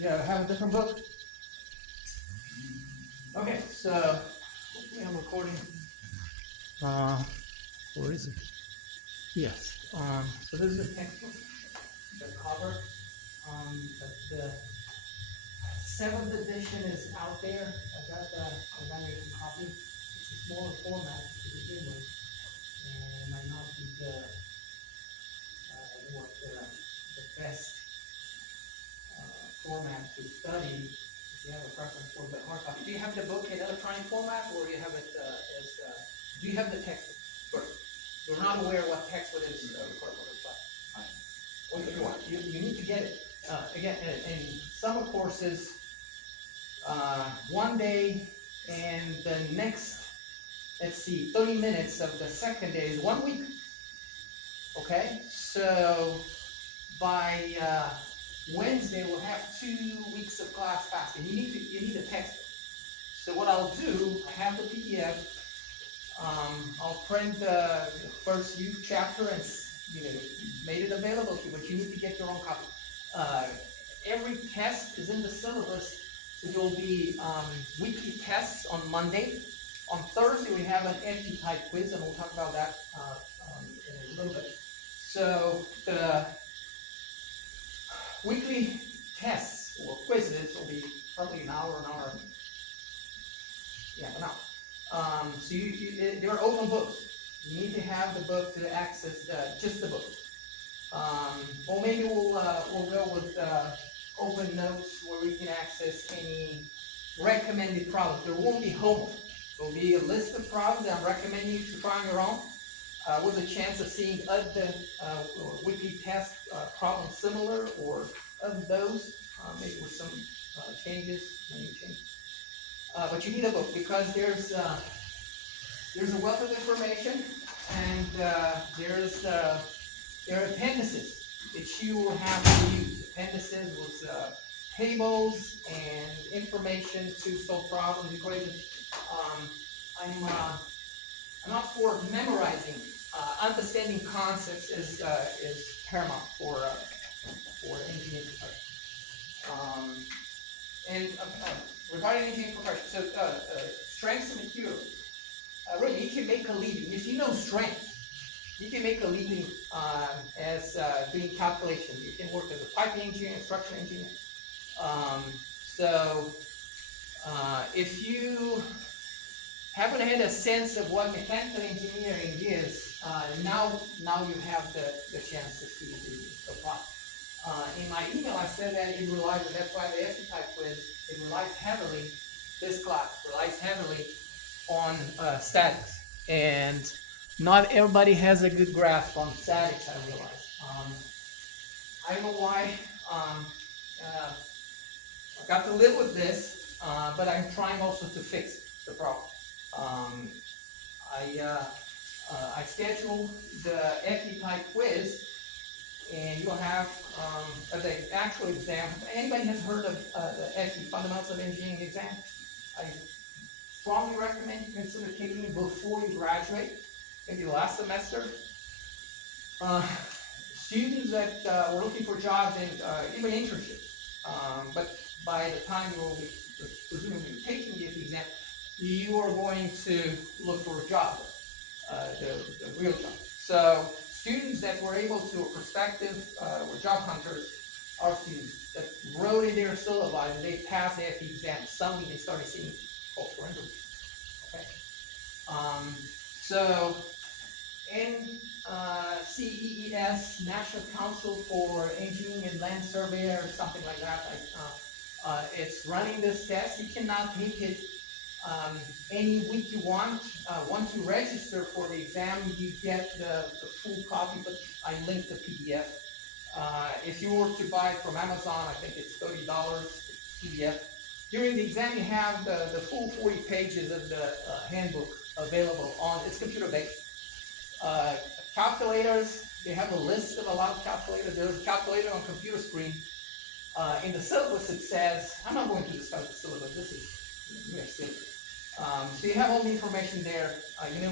Yeah, have a different book? Okay, so hopefully I'm recording. Where is it? Yes. So this is a textbook, the cover. But the seventh edition is out there. I got a copy. It's a smaller format to begin with, and it might not be the best format to study. If you have a preference for the hard copy, do you have the book in electronic format, or do you have it do you have the textbook first? You're not aware what textbook is required for this class. Well, you need to get it. Again, in summer courses, one day and the next, let's see, 30 minutes of the second day is 1 week. Okay, so by Wednesday we'll have 2 weeks of class passed, and you need a textbook. So what I'll do, I have the PDF. I'll print the first few chapter and made it available to you, but you need to get your own copy. Every test is in the syllabus, so there will be weekly tests on Monday. On Thursday we have an FE type quiz, and we'll talk about that in a little bit. So the weekly tests or quizzes will be probably an hour. Yeah, an hour. So they're open books. You need to have the book to access just the book. Or maybe we'll go with open notes where we can access any recommended problems. There won't be homework. There will be a list of problems that I'm recommending you to try on your own, with a chance of seeing the weekly test problems similar or of those, maybe with some many changes. But you need a book because there's a wealth of information, and there are appendices that you will have to use. Appendices with tables and information to solve problems, equations. I'm not for memorizing. Understanding concepts is paramount for engineering profession. And regarding engineering profession, so strengths and materials. Really, you can make a living if you know strength. You can make a living as doing calculations. You can work as a piping engineer, a structural engineer. If you haven't had a sense of what mechanical engineering is, now you have the chance to see the apply. In my email, I said that it relies, and that's why the SE type quiz, it relies heavily, this class relies heavily on statics. And not everybody has a good grasp on statics, I realize. I don't know why. I got to live with this, but I'm trying also to fix the problem. I scheduled the FE type quiz, and you'll have the actual exam. Anybody has heard of the FE, Fundamentals of Engineering exam? I strongly recommend you consider taking it before you graduate, maybe last semester. Students that were looking for jobs and even internships, but by the time you will be presumably taking the FE exam, you are going to look for a job, the real job. So students that were able to, or prospective or job hunters, are students that wrote in their syllabi and they passed the FE exam. Suddenly they started seeing calls for interview. Okay. So NCEES, National Council for Engineering and Land Survey, or something like that. It's running this test. You cannot take it any week you want. Once you register for the exam, you get the full copy, but I linked the PDF. If you were to buy it from Amazon, I think it's $30 PDF. During the exam, you have the full 40 pages of the handbook available on, it's computer-based. Calculators, they have a list of a lot of calculators. There's a calculator on computer screen. In the syllabus, it says, I'm not going to discuss the syllabus, this is mere silly. So you have all the information there.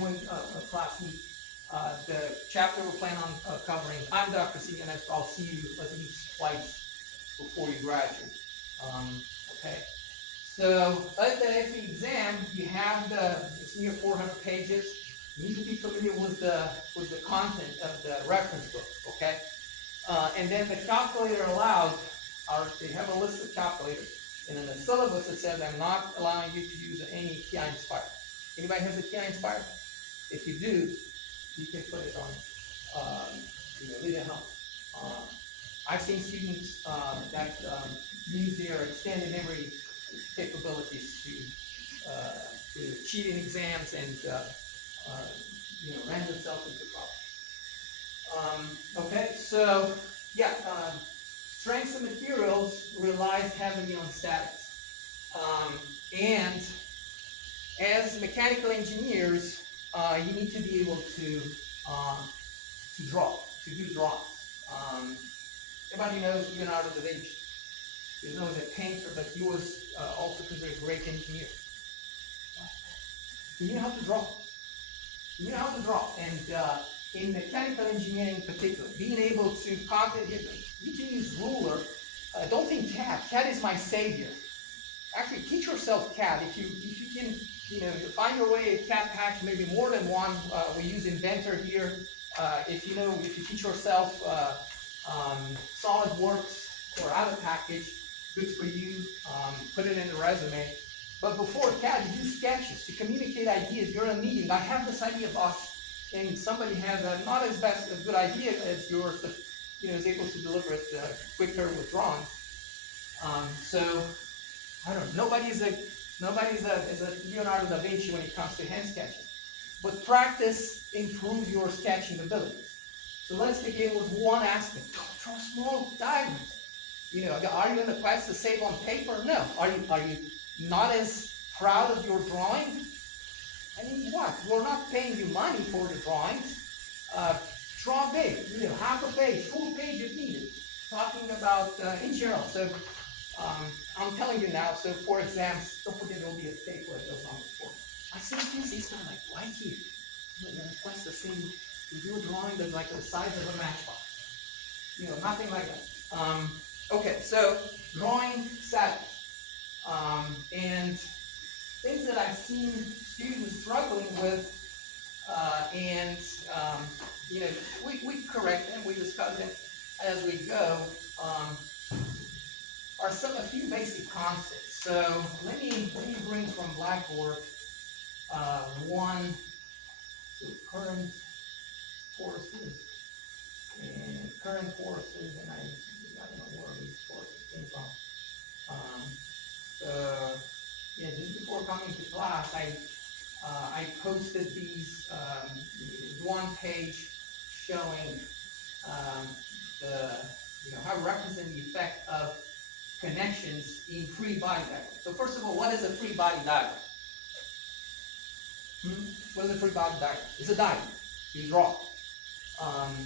When a class meets, the chapter we plan on covering, I'm Dr. C, and I'll see you at least twice before you graduate. Okay. So at the FE exam, you have it's near 400 pages. You need to be familiar with the content of the reference book. Okay. And then the calculator allowed, they have a list of calculators. And in the syllabus it says, I'm not allowing you to use any TI Inspire. Anybody has a TI Inspire? If you do, you can put it on, leave it home. I've seen students that use their extended memory capabilities to cheat in exams and ran themselves into problems. Okay, so yeah, strengths and materials relies heavily on statics, and as mechanical engineers, you need to be able to do drawing. Everybody knows Leonardo da Vinci. He's known as a painter, but he was also considered a great engineer. You know how to draw. You know how to draw, and in mechanical engineering in particular, being able to you can use ruler. Don't think CAD. CAD is my savior. Actually, teach yourself CAD. If you can, find your way a CAD patch, maybe more than one. We use Inventor here. If you teach yourself SolidWorks or other package, good for you. Put it in the resume. But before CAD, you do sketches to communicate ideas. You're in a meeting. I have this idea, boss, and somebody has not as good idea as yours, but is able to deliver it quicker with drawings. So I don't know. Nobody's a Leonardo da Vinci when it comes to hand sketches. But practice improves your sketching abilities. So let's begin with one aspect. Draw small diagrams. Are you in the quest to save on paper? No. Are you not as proud of your drawing? I mean, what? We're not paying you money for the drawings. Draw big. Half a page, full page if needed. Talking about in general. So I'm telling you now. So for exams, don't forget there will be a staple that goes on this board. I see students, these kind of like right here. Request the same. You do a drawing that's like the size of a matchbox. Nothing like that. Okay, so drawing status. And things that I've seen students struggling with, we correct them, we discuss them as we go, are a few basic concepts. So let me bring from Blackboard one current courses, and I don't know where these courses came from. Just before coming to class, I posted these one page showing how to represent the effect of connections in free body diagram. So first of all, what is a free body diagram? What is a free body diagram? It's a diagram. So you draw.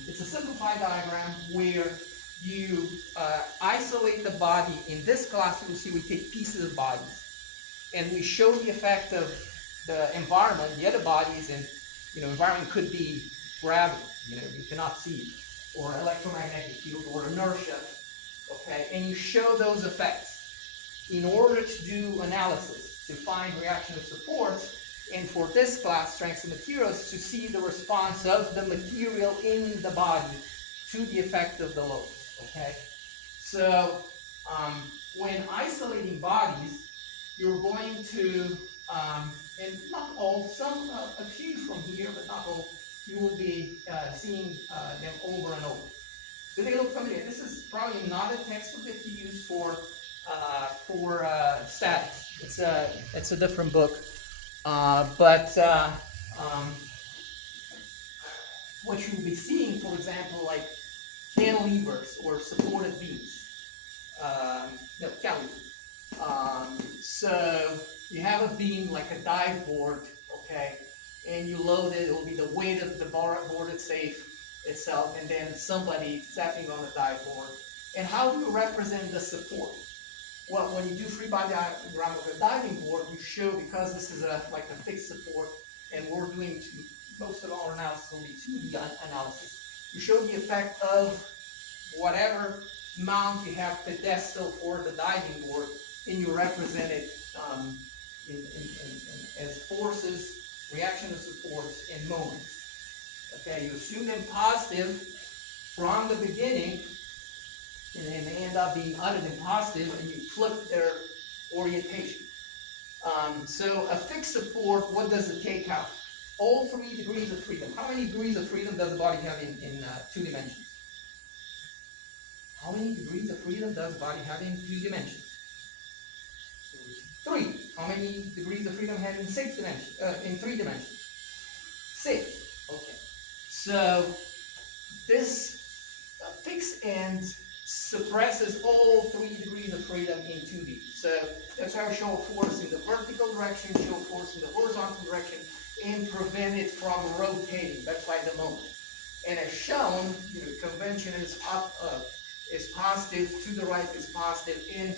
It's a simplified diagram where you isolate the body. In this class, you will see we take pieces of bodies and we show the effect of the environment, the other bodies, and environment could be gravity, you cannot see it, or electromagnetic field, or inertia, okay, and you show those effects in order to do analysis, to find reaction of supports, and for this class, strengths and materials, to see the response of the material in the body to the effect of the loads, okay? So, when isolating bodies, you're going to, and not all, a few from here, but not all, you will be seeing them over and over. Do they look familiar? This is probably not a textbook that you use for statics. It's a different book. But what you will be seeing, for example, like cantilevers or supported beams. Cantilever. So you have a beam like a dive board, okay, and you load it. It will be the weight of the board itself, and then somebody stepping on the dive board. And how do you represent the support? Well, when you do free body diagram of a diving board, you show, because this is like a fixed support, and we're doing most of our analysis will be 2D analysis. You show the effect of whatever mount, you have pedestal for the diving board, and you represent it as forces, reaction to supports, and moments. Okay, you assume them positive from the beginning, and then they end up being other than positive, and you flip their orientation. So a fixed support, what does it take out? All 3 degrees of freedom. How many degrees of freedom does the body have in 2 dimensions? How many degrees of freedom does the body have in 2 dimensions? 3. How many degrees of freedom have in 6 dimensions? In 3 dimensions? 6. Okay. So this fixed end suppresses all 3 degrees of freedom in 2D. So that's why we show a force in the vertical direction, show a force in the horizontal direction, and prevent it from rotating. That's why the moment. And as shown, convention is up, is positive, to the right is positive, and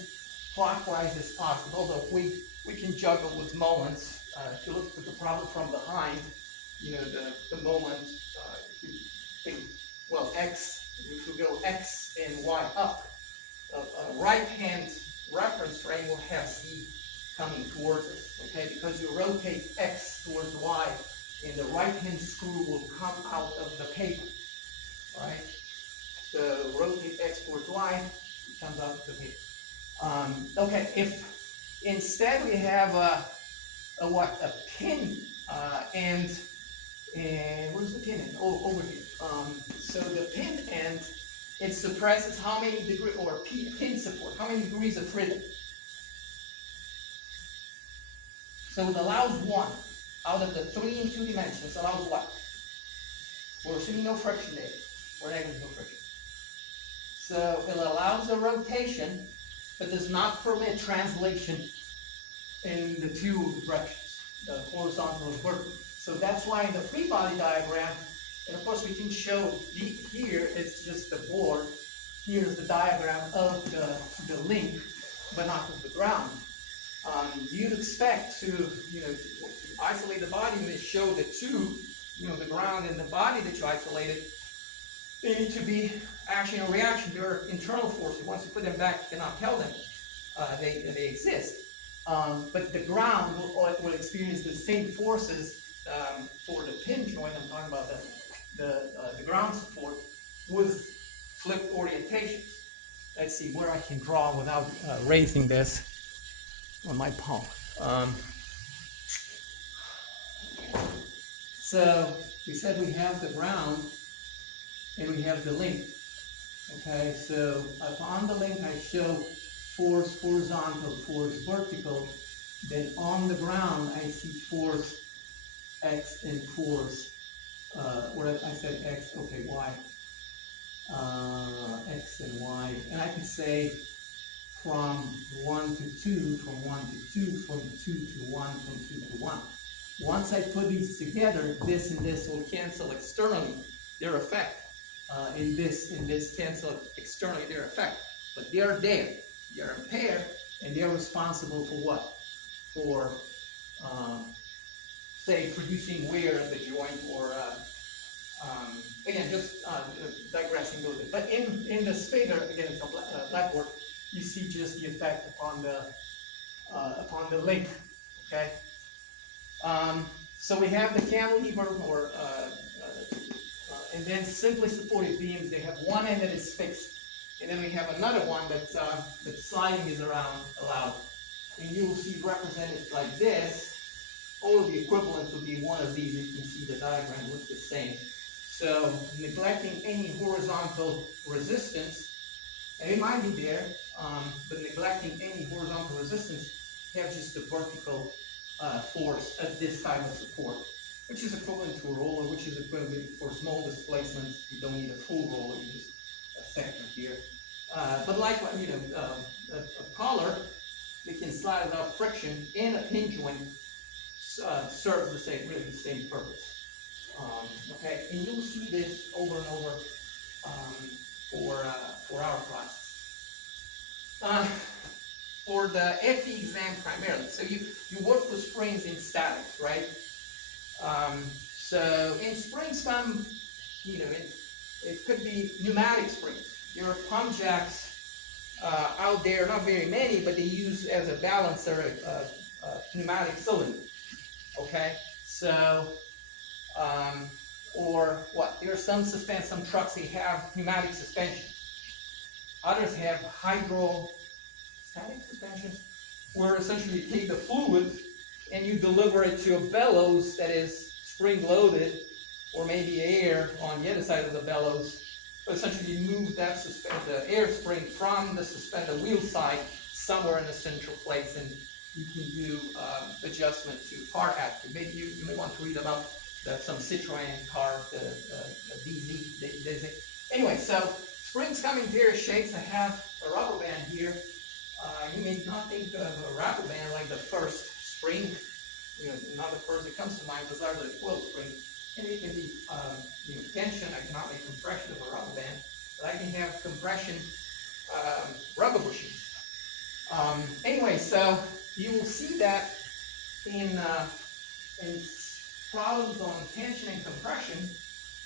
clockwise is positive. Although we can juggle with moments. If you look at the problem from behind, the moment, if you think, well, x, if we go x and y up, a right-hand reference frame will have z coming towards us, okay? Because you rotate x towards y, and the right-hand screw will come out of the paper, right? So rotate x towards y, it comes out of the paper. Okay, if instead we have a pin, and where's the pin end? Oh, over here. So the pin end, it suppresses how many degrees, or pin support, how many degrees of freedom? So it allows 1 out of the 3 in 2 dimensions, allows what? We're assuming no friction there. We're negative no friction. So it allows a rotation, but does not permit translation in the 2 directions, the horizontal and vertical. So that's why in the free body diagram, and of course we can show here, it's just the board. Here's the diagram of the link, but not of the ground. You'd expect to, isolate the body and show the 2, the ground and the body that you isolated. They need to be action and reaction. They're internal forces. Once you put them back, you cannot tell them they exist. But the ground will experience the same forces for the pin joint. I'm talking about the ground support with flipped orientations. Let's see where I can draw without raising this on my palm. So we said we have the ground and we have the link. Okay, so if on the link I show force horizontal, force vertical, then on the ground I see force x and force, or I said x, okay, y, x and y, and I could say from 1 to 2, from 1 to 2, from 2 to 1, from 2 to 1. Once I put these together, this and this will cancel externally their effect. In this cancel externally their effect. But they are there. They are a pair, and they are responsible for what? For, say, producing wear in the joint, or, again, just digressing a little bit. But in this figure, again, it's a blackboard, you see just the effect upon the link, okay? So we have the cantilever, or and then simply supported beams. They have one end that is fixed, and then we have another one that sliding is allowed. And you will see represented like this. All of the equivalents would be one of these. You can see the diagram looks the same. So neglecting any horizontal resistance, and it might be there, but neglecting any horizontal resistance, you have just the vertical force at this type of support, which is equivalent to a roller, which is equivalent for small displacements. You don't need a full roller, you just a section here. But like a collar, we can slide without friction, and a pin joint serves really the same purpose. Okay, and you'll see this over and over for our classes. For the FE exam primarily, so you work with springs in statics, right? So in springs, it could be pneumatic springs. There are pump jacks out there, not very many, but they use as a balancer a pneumatic cylinder. Okay, so or what? There are some trucks they have pneumatic suspension. Others have hydrostatic suspensions, where essentially you take the fluid and you deliver it to a bellows that is spring loaded, or maybe air on the other side of the bellows. But essentially you move that the air spring from the wheel side somewhere in the central place, and you can do adjustment to car active. Maybe you may want to read about some Citroen car, the BZ. Anyway, so springs come in various shapes. I have a rubber band here. You may not think of a rubber band like the first spring, not the first that comes to mind, because those are the coil spring. And it can be tension, economic compression of a rubber band, but I can have compression rubber bushing. Anyway, so you will see that in problems on tension and compression.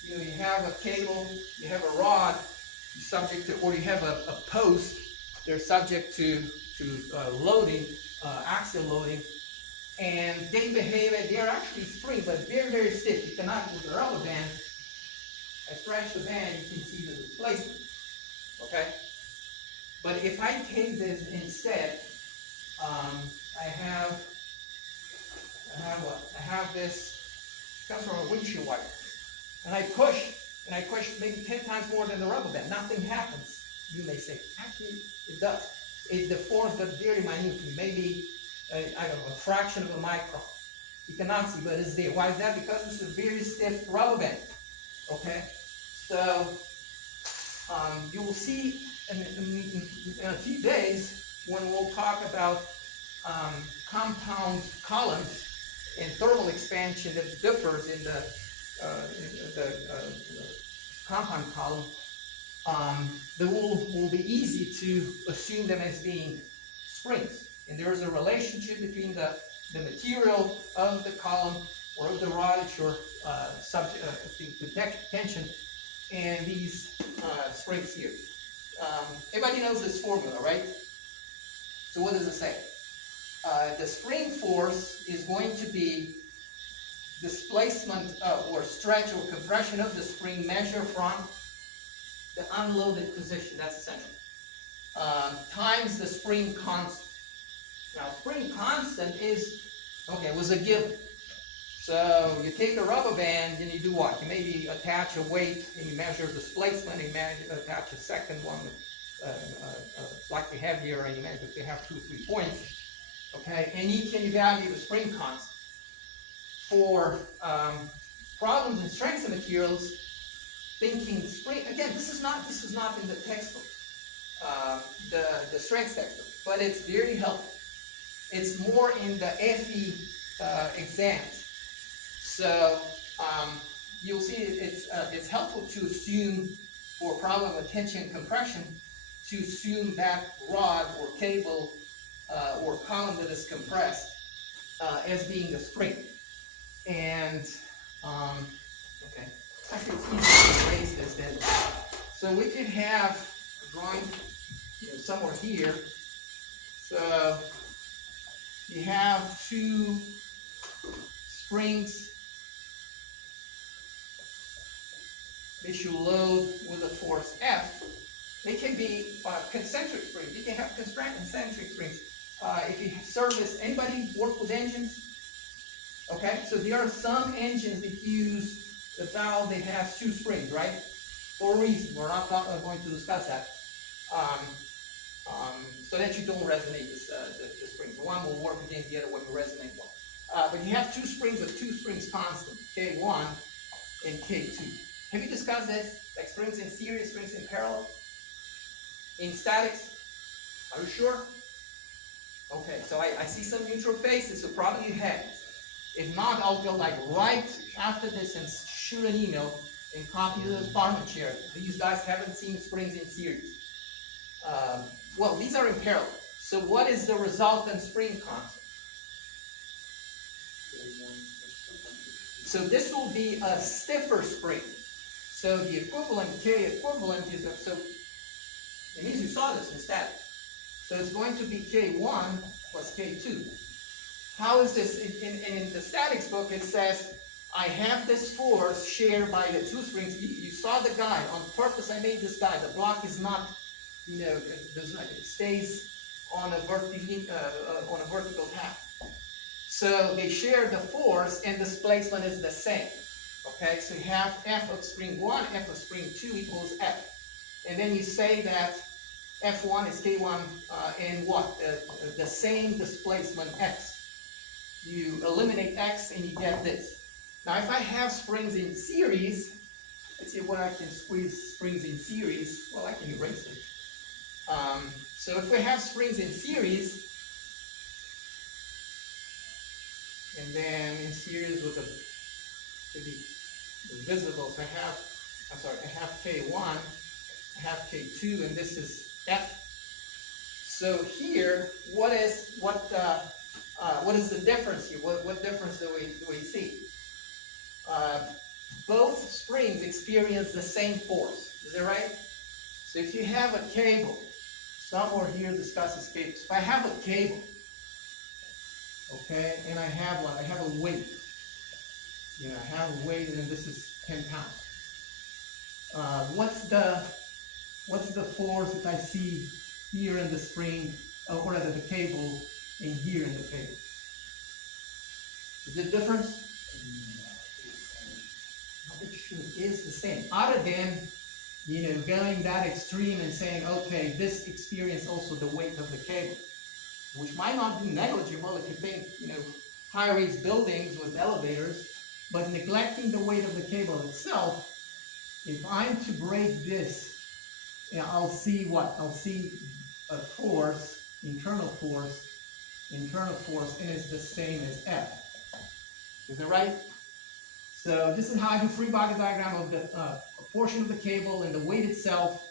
You have a cable, you have a rod, subject to, or you have a post. They're subject to loading, axial loading, and they behave. They're actually springs, but very, very stiff. You cannot, with a rubber band, I stretch the band, you can see the displacement. Okay. But if I take this instead, I have what? I have this, comes from a windshield wiper, and I push maybe 10 times more than the rubber band. Nothing happens. You may say, actually, it does. It deforms, but very minutely, maybe I don't know, a fraction of a micron. You cannot see, but it's there. Why is that? Because this is a very stiff rubber band. Okay, so you will see in a few days when we'll talk about compound columns and thermal expansion that differs in the compound column. That will be easy to assume them as being springs. And there is a relationship between the material of the column or of the rodage or subject to tension and these springs here. Everybody knows this formula, right? So what does it say? The spring force is going to be displacement or stretch or compression of the spring measured from the unloaded position. That's essential. Times the spring constant. Now, spring constant was a given. So you take the rubber band and you do what? You maybe attach a weight and you measure displacement, and you attach a second one slightly heavier, and you measure if they have 2 or 3 points. Okay, and you can evaluate the spring constant. For problems in strengths of materials, thinking spring, again, this is not in the textbook, the strengths textbook, but it's very helpful. It's more in the FE exams. So you'll see it's helpful to assume, for a problem of tension and compression, to assume that rod or cable or column that is compressed as being the spring. And okay, actually it's easy to erase this then. So we could have a drawing somewhere here. So you have 2 springs that you load with a force F. They can be concentric springs. You can have concentric springs. If you service, anybody work with engines? Okay, so there are some engines that use the valve that has 2 springs, right? For a reason. We're not going to discuss that. So that you don't resonate the springs. One will work against the other when you resonate one. But you have 2 springs with 2 springs constant, K1 and K2. Have you discussed this? Like springs in series, springs in parallel? In statics? Are you sure? Okay, so I see some neutral faces, so probably you have. If not, I'll go like right after this and shoot an email and copy to the department chair. These guys haven't seen springs in series. Well, these are in parallel. So what is the resultant spring constant? So this will be a stiffer spring. So the equivalent, K equivalent is, so It means you saw this in static. So it's going to be K1 plus K2. How is this? In the statics book, it says, I have this force shared by the two springs. You saw the guide. On purpose, I made this guide. The block is not, it stays on a vertical path. So they share the force, and displacement is the same. Okay, so you have F of spring 1, F of spring 2 equals F. And then you say that F1 is K1 and what? The same displacement X. You eliminate X and you get this. Now if I have springs in series, let's see what I can squeeze springs in series. Well, I can erase it. So if we have springs in series, and then in series with to be visible, so I have K1, I have K2, and this is F. So here, what is the difference here? What difference do we see? Both springs experience the same force. Is that right? So if you have a cable, somewhere here discusses cables. If I have a cable, okay, and I have what? I have a weight. I have a weight, and this is 10 pounds. What's the force that I see here in the spring, or at the cable, and here in the cable? Is it different? It is the same. Other than, going that extreme and saying, okay, this experience also the weight of the cable, which might not be negligible if you think, high-rise buildings with elevators, but neglecting the weight of the cable itself, if I'm to break this, I'll see what? I'll see a force, internal force, and it's the same as F. Is that right? So this is how I do free body diagram of the portion of the cable and the weight itself.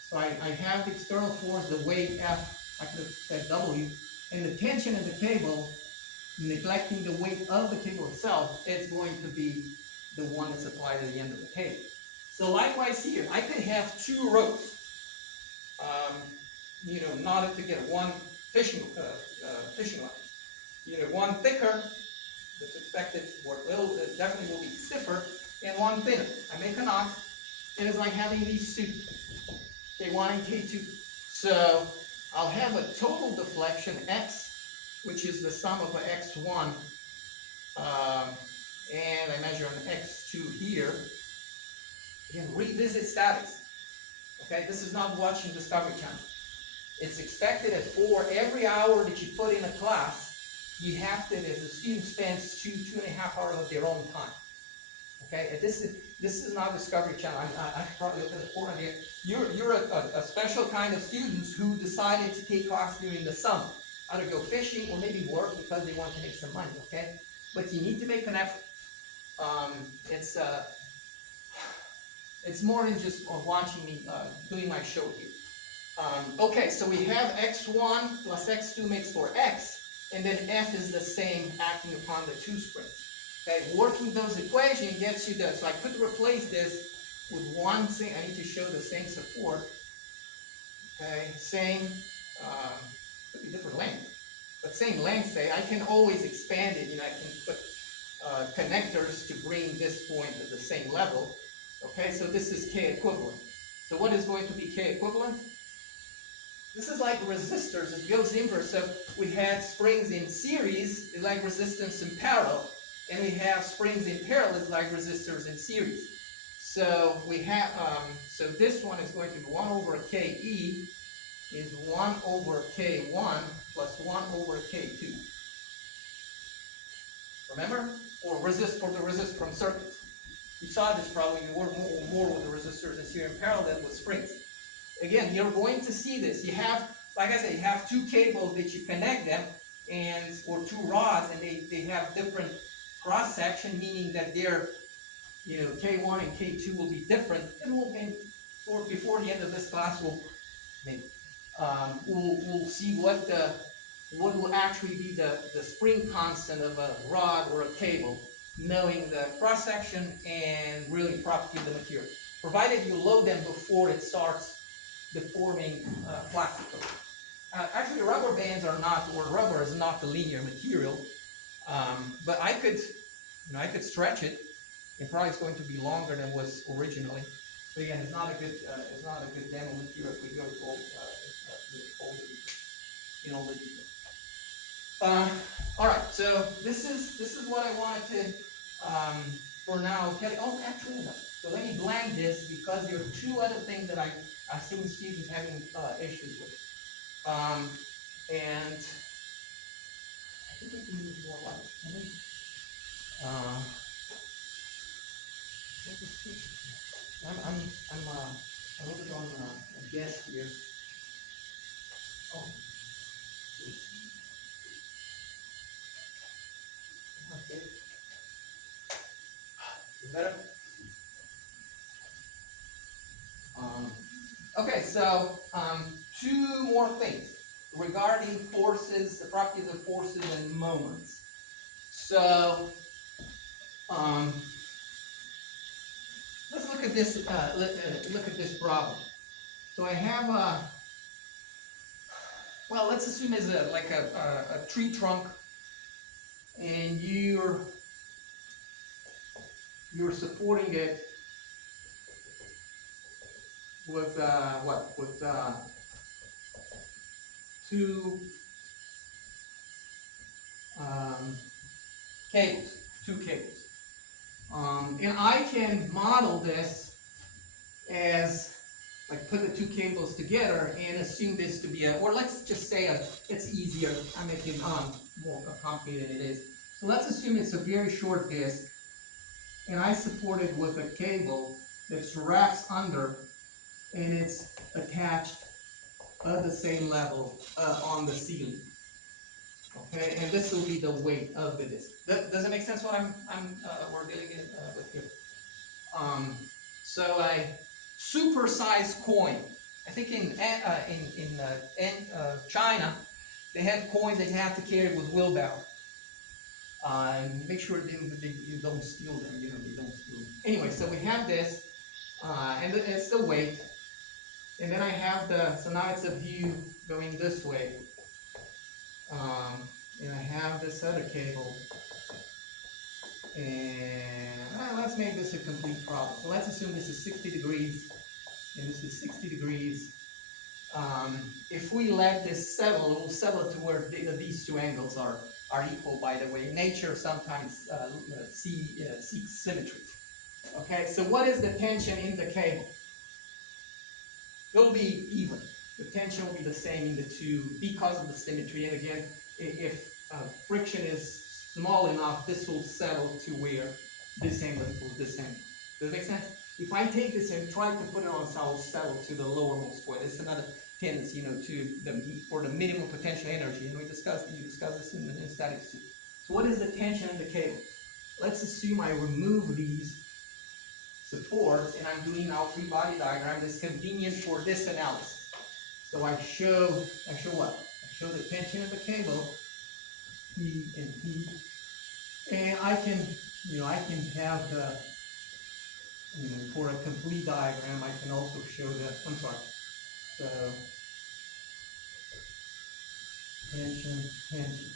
So I have the external force, the weight F, I could have said W, and the tension in the cable, neglecting the weight of the cable itself, is going to be the one that's applied at the end of the cable. So likewise here, I could have two ropes, knotted together, one fishing line. One thicker, that's expected, or it definitely will be stiffer, and one thinner. I make a knot, and it's like having these two, K1 and K2. So I'll have a total deflection X, which is the sum of an X1, and I measure an X2 here. Again, revisit statics. Okay, this is not watching Discovery Channel. It's expected at 4 every hour that you put in a class. You have to, as a student spends 2.5 hours of their own time. Okay, and this is not Discovery Channel. I probably look at the corner here. You're a special kind of students who decided to take class during the summer, either go fishing or maybe work because they want to make some money. Okay, but you need to make an effort. It's more than just watching me doing my show here. Okay, so we have X1 plus X2 makes for X. And then F is the same acting upon the two springs. Okay, working those equations gets you there. So I could replace this with one thing. I need to show the same support. Okay, same, could be different length, but same length. Say I can always expand it. I can put connectors to bring this point at the same level. Okay, so this is K equivalent. So what is going to be K equivalent? This is like resistors. It goes inverse. So we had springs in series, it's like resistance in parallel. And we have springs in parallel, it's like resistors in series. So we have, so this one is going to be 1 over KE is 1 over K1 plus 1 over K2. Remember? Or resist from circuits. You saw this probably, you work more with the resistors in series and parallel than with springs. Again, you're going to see this. You have, like I said, you have two cables that you connect them, or two rods, and they have different cross section, meaning that their, K1 and K2 will be different. And or before the end of this class, we'll see what will actually be the spring constant of a rod or a cable, knowing the cross section and really property of the material. Provided you load them before it starts deforming plastic coating. Actually, rubber bands are not, or rubber is not the linear material, but I could, I could stretch it, and probably it's going to be longer than was originally. But again, it's not a good demo material if we go to all the details. All right, so this is what I wanted to for now. Okay. Oh, actually no. So let me blank this because there are two other things that I've seen students having issues with. And I think we can use more light. Can we? Let me see. I'm a little bit on a guess here. Oh. Okay. Better? Okay, so two more things regarding forces, the properties of forces and moments. So let's look at this. Look at this problem. So I have a. Well, let's assume it's like a tree trunk, and you're supporting it with what? With two cables, and I can model this as like put the two cables together and assume this to be or let's just say it's easier. I'm making more complicated than it is. So let's assume it's a very short disc, and I support it with a cable that's wraps under, and it's attached at the same level on the ceiling. Okay, and this will be the weight of the disc. Does it make sense what we're dealing with here? So a supersized coin. I think in China, they had coins that you have to carry with wheelbarrow. And make sure you don't steal them. You don't steal them. Anyway, so we have this, and it's the weight. And then I have so now it's a view going this way. And I have this other cable. And let's make this a complete problem. So let's assume this is 60 degrees, and this is 60 degrees. If we let this settle, it will settle to where these two angles are equal, by the way. Nature sometimes seeks symmetry. Okay, so what is the tension in the cable? It will be even. The tension will be the same in the two because of the symmetry. And again, if friction is small enough, this will settle to where this angle equals this angle. Does it make sense? If I take this and try to put it on, I'll settle to the lowermost point. It's another tendency, for the minimum potential energy. And you discussed this in statics too. So what is the tension in the cable? Let's assume I remove these supports, and I'm doing now free body diagram that's convenient for this analysis. So I show what? I show the tension of the cable, P and P, and I can have the, for a complete diagram, I can also show the tension.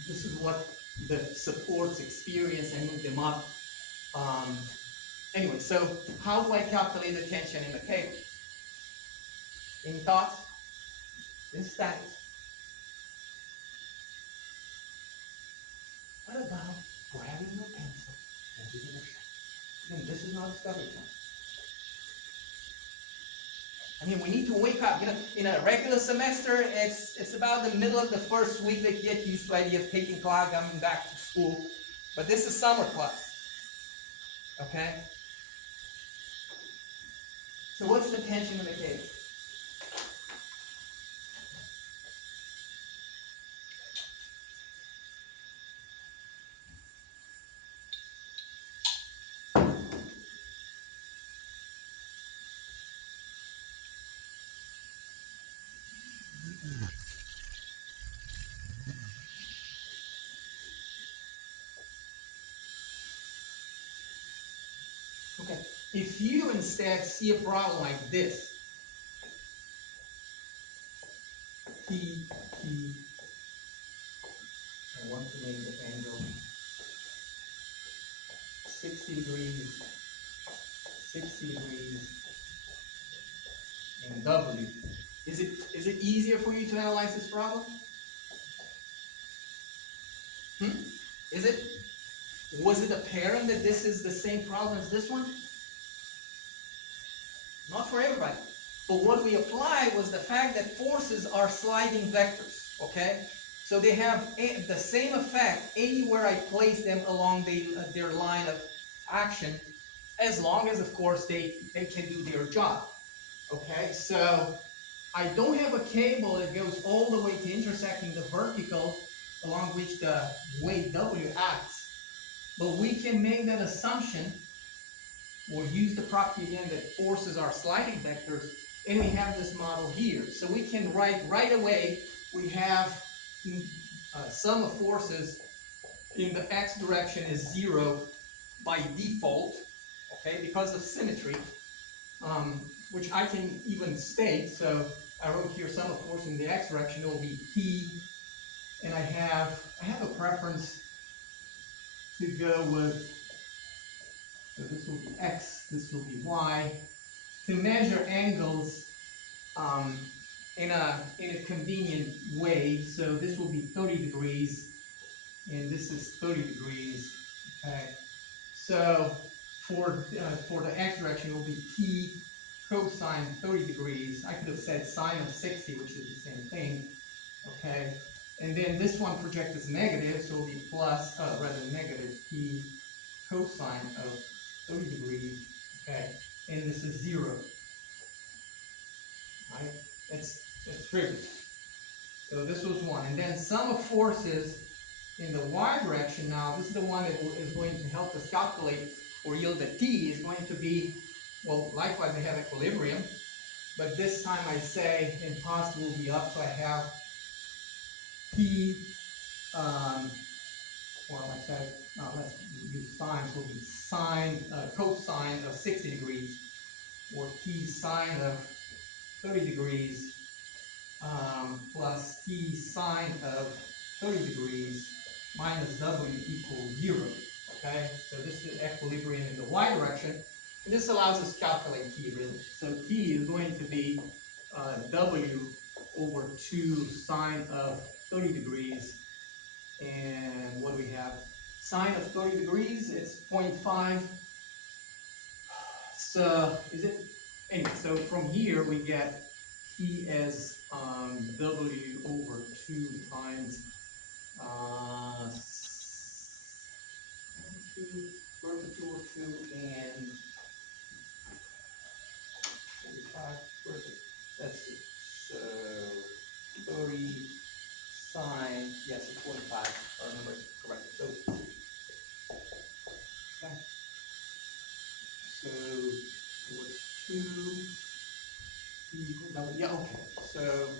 This is what the supports experience and move them up. Anyway, so how do I calculate the tension in the cable? Any thoughts? This is statics. What about grabbing your pencil and giving it a shot? Again, this is not discovery time. I mean, we need to wake up. In a regular semester, it's about the middle of the first week that you get used to the idea of taking class, coming back to school. But this is summer class. Okay? So what's the tension in the cable? Okay. If you instead see a problem like this, T, T, I want to make the angle 60 degrees, 60 degrees, and W. Is it easier for you to analyze this problem? Is it? Was it apparent that this is the same problem as this one? Not for everybody. But what we applied was the fact that forces are sliding vectors, okay? So they have the same effect anywhere I place them along their line of action, as long as, of course, they can do their job, okay? So I don't have a cable that goes all the way to intersecting the vertical along which the weight W acts, but we can make that assumption or use the property again that forces are sliding vectors, and we have this model here. So we can write right away, we have sum of forces in the x direction is 0 by default, okay, because of symmetry, which I can even state. So I wrote here sum of force in the x direction, it will be T, and I have a preference to go with, so this will be x, this will be y, to measure angles in a convenient way. So this will be 30 degrees, and this is 30 degrees. Okay. So for the x direction, it will be t cosine 30 degrees. I could have said sine of 60, which is the same thing. Okay. And then this one projected as negative, so it will be plus, rather negative t cosine of 30 degrees, okay, and this is 0, right? That's trivial. So this was one, and then sum of forces in the y direction. Now this is the one that is going to help us calculate or yield the t is going to be, well, likewise I have equilibrium, but this time I say in positive will be up, so I have t. Or let's say, let's use sine, so it'll be sine, cosine of 60 degrees, or t sine of 30 degrees, plus t sine of 30 degrees, minus w equals 0, okay? So this is equilibrium in the y direction, and this allows us to calculate t, really. So t is going to be w over 2 sine of 30 degrees, and what do we have? Sine of 30 degrees, it's 0.5. So, is it? Anyway, so from here we get T as W over 2 times 2 square root of 2 over 2 and 45 square root. That's it. So 30 sine, yes, it's 45, if I remember it correctly. So, okay. So it was 2 equals, yeah, okay. So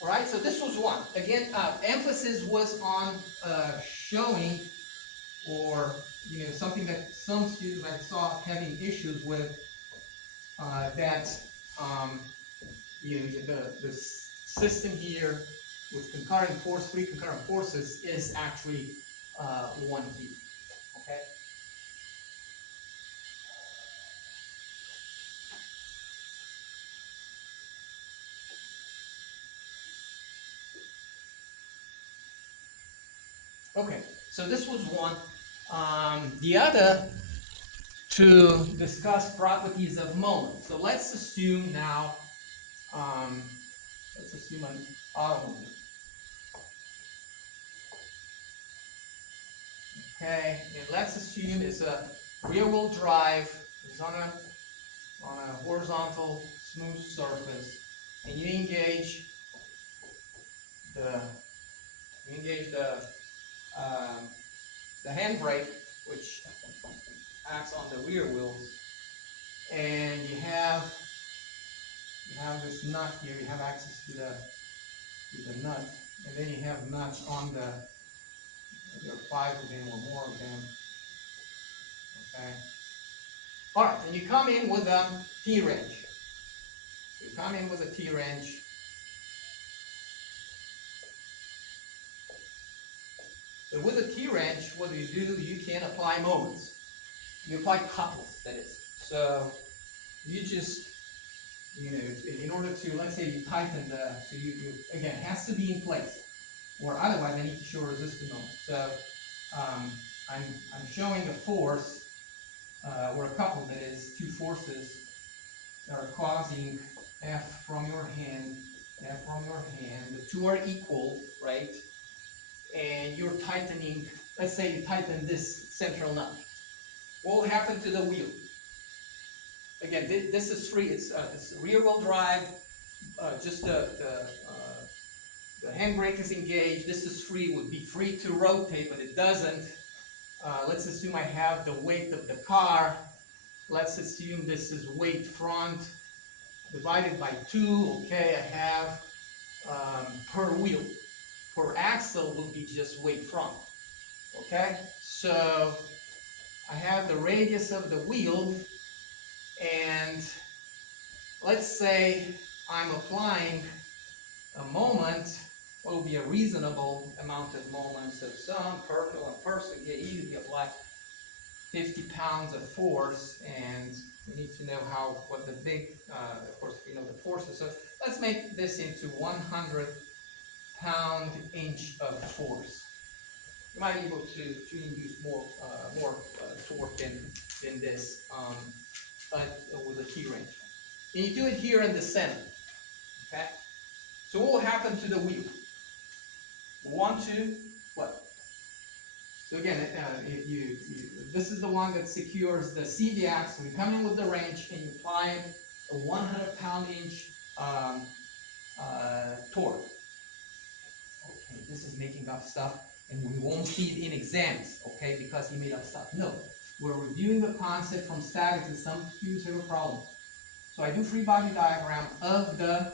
all right, so this was one. Again, emphasis was on showing, or something that some students I saw having issues with, that the system here with concurrent force, three concurrent forces is actually one here. Okay. Okay, so this was one. The other, to discuss properties of moment. So let's assume now, let's assume an automobile. Okay, and let's assume it's a rear-wheel drive. It's on a horizontal smooth surface, and you engage the handbrake, which acts on the rear wheels, and you have this nut here. You have access to the nut, and then you have nuts on the. There are 5 of them or more of them. Okay. All right, and you come in with a T-wrench. You come in with a T-wrench. So with a T-wrench, what do? You can apply moments. You apply couples, that is. So you just, in order to, let's say you tighten the, so you again, it has to be in place, or otherwise I need to show resistance moment. So I'm showing a force, or a couple, that is, two forces that are causing F from your hand, F from your hand. The two are equal, right? And you're tightening, let's say you tighten this central nut. What will happen to the wheel? Again, this is free, it's rear wheel drive, just the handbrake is engaged, this is free, would be free to rotate, but it doesn't. Let's assume I have the weight of the car. Let's assume this is weight front divided by 2. Okay, I have per wheel. Per axle would be just weight front. Okay, so I have the radius of the wheel, and let's say I'm applying a moment. What will be a reasonable amount of moments? So some per person can easily apply 50 pounds of force, and we need to know what the big, of course, we know the forces. So let's make this into 100 pound-inch of force. You might be able to induce more torque than this, but with a T-wrench. And you do it here in the center. Okay. So what will happen to the wheel? What? So again, this is the one that secures the CV axle. You come in with the wrench and you apply a 100 pound-inch torque. Okay, this is making up stuff, and we won't see it in exams, okay, because he made up stuff. No, we're reviewing the concept from statics, and some students have a problem. So I do free body diagram of the,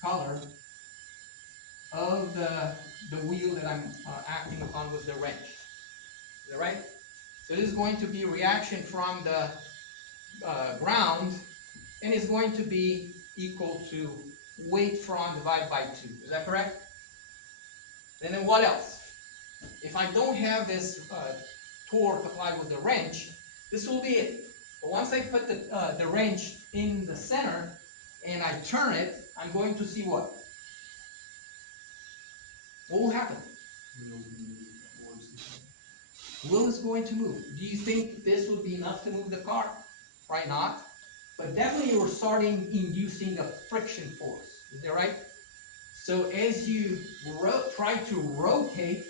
color of the wheel that I'm acting upon with the wrench. Is that right? So this is going to be reaction from the ground, and it's going to be equal to weight front divided by 2. Is that correct? And then what else? If I don't have this torque applied with the wrench, this will be it. But once I put the wrench in the center and I turn it, I'm going to see what? What will happen? Wheel is going to move. Do you think this would be enough to move the car? Probably not. But definitely you're starting inducing a friction force. Is that right? So as you try to rotate,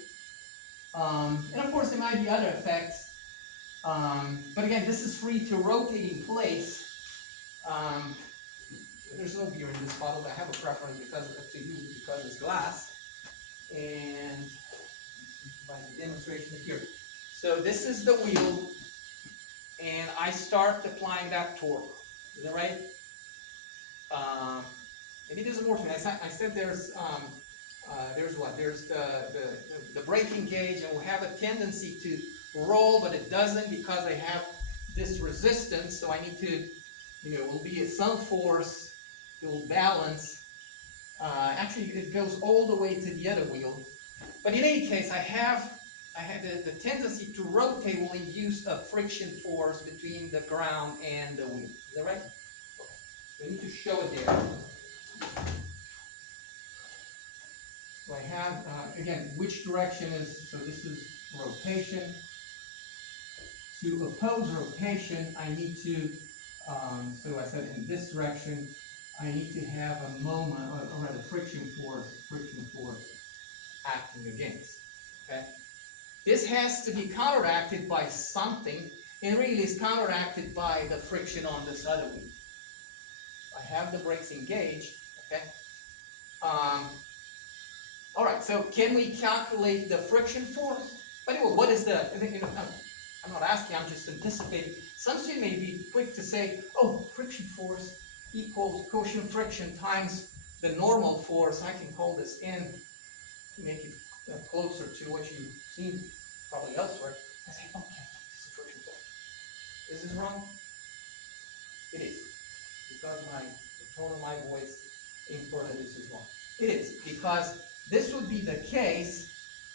and of course there might be other effects, but again, this is free to rotate in place. There's no beer in this bottle. I have a preference to use it because it's glass. And by the demonstration here. So this is the wheel, and I start applying that torque. Is that right? Maybe there's more to it. I said there's what? There's the braking gauge, and will have a tendency to roll, but it doesn't because I have this resistance. So I need to, will be at some force. It will balance. Actually, it goes all the way to the other wheel. But in any case, I have the tendency to rotate will induce a friction force between the ground and the wheel. Is that right? Okay. So I need to show it there. So I have, again, which direction is, so this is rotation. To oppose rotation, I need to, so I said in this direction, I need to have a moment, or rather friction force acting against, okay? This has to be counteracted by something, and really is counteracted by the friction on this other wheel. I have the brakes engaged, okay? All right, so can we calculate the friction force? By the way, what is the, I'm not asking, I'm just anticipating. Some students may be quick to say, oh, friction force equals quotient friction times the normal force. I can call this N to make it closer to what you've seen probably elsewhere. I say, okay, this is friction force. Is this wrong? It is, because the tone of my voice infer that this is wrong. It is, because this would be the case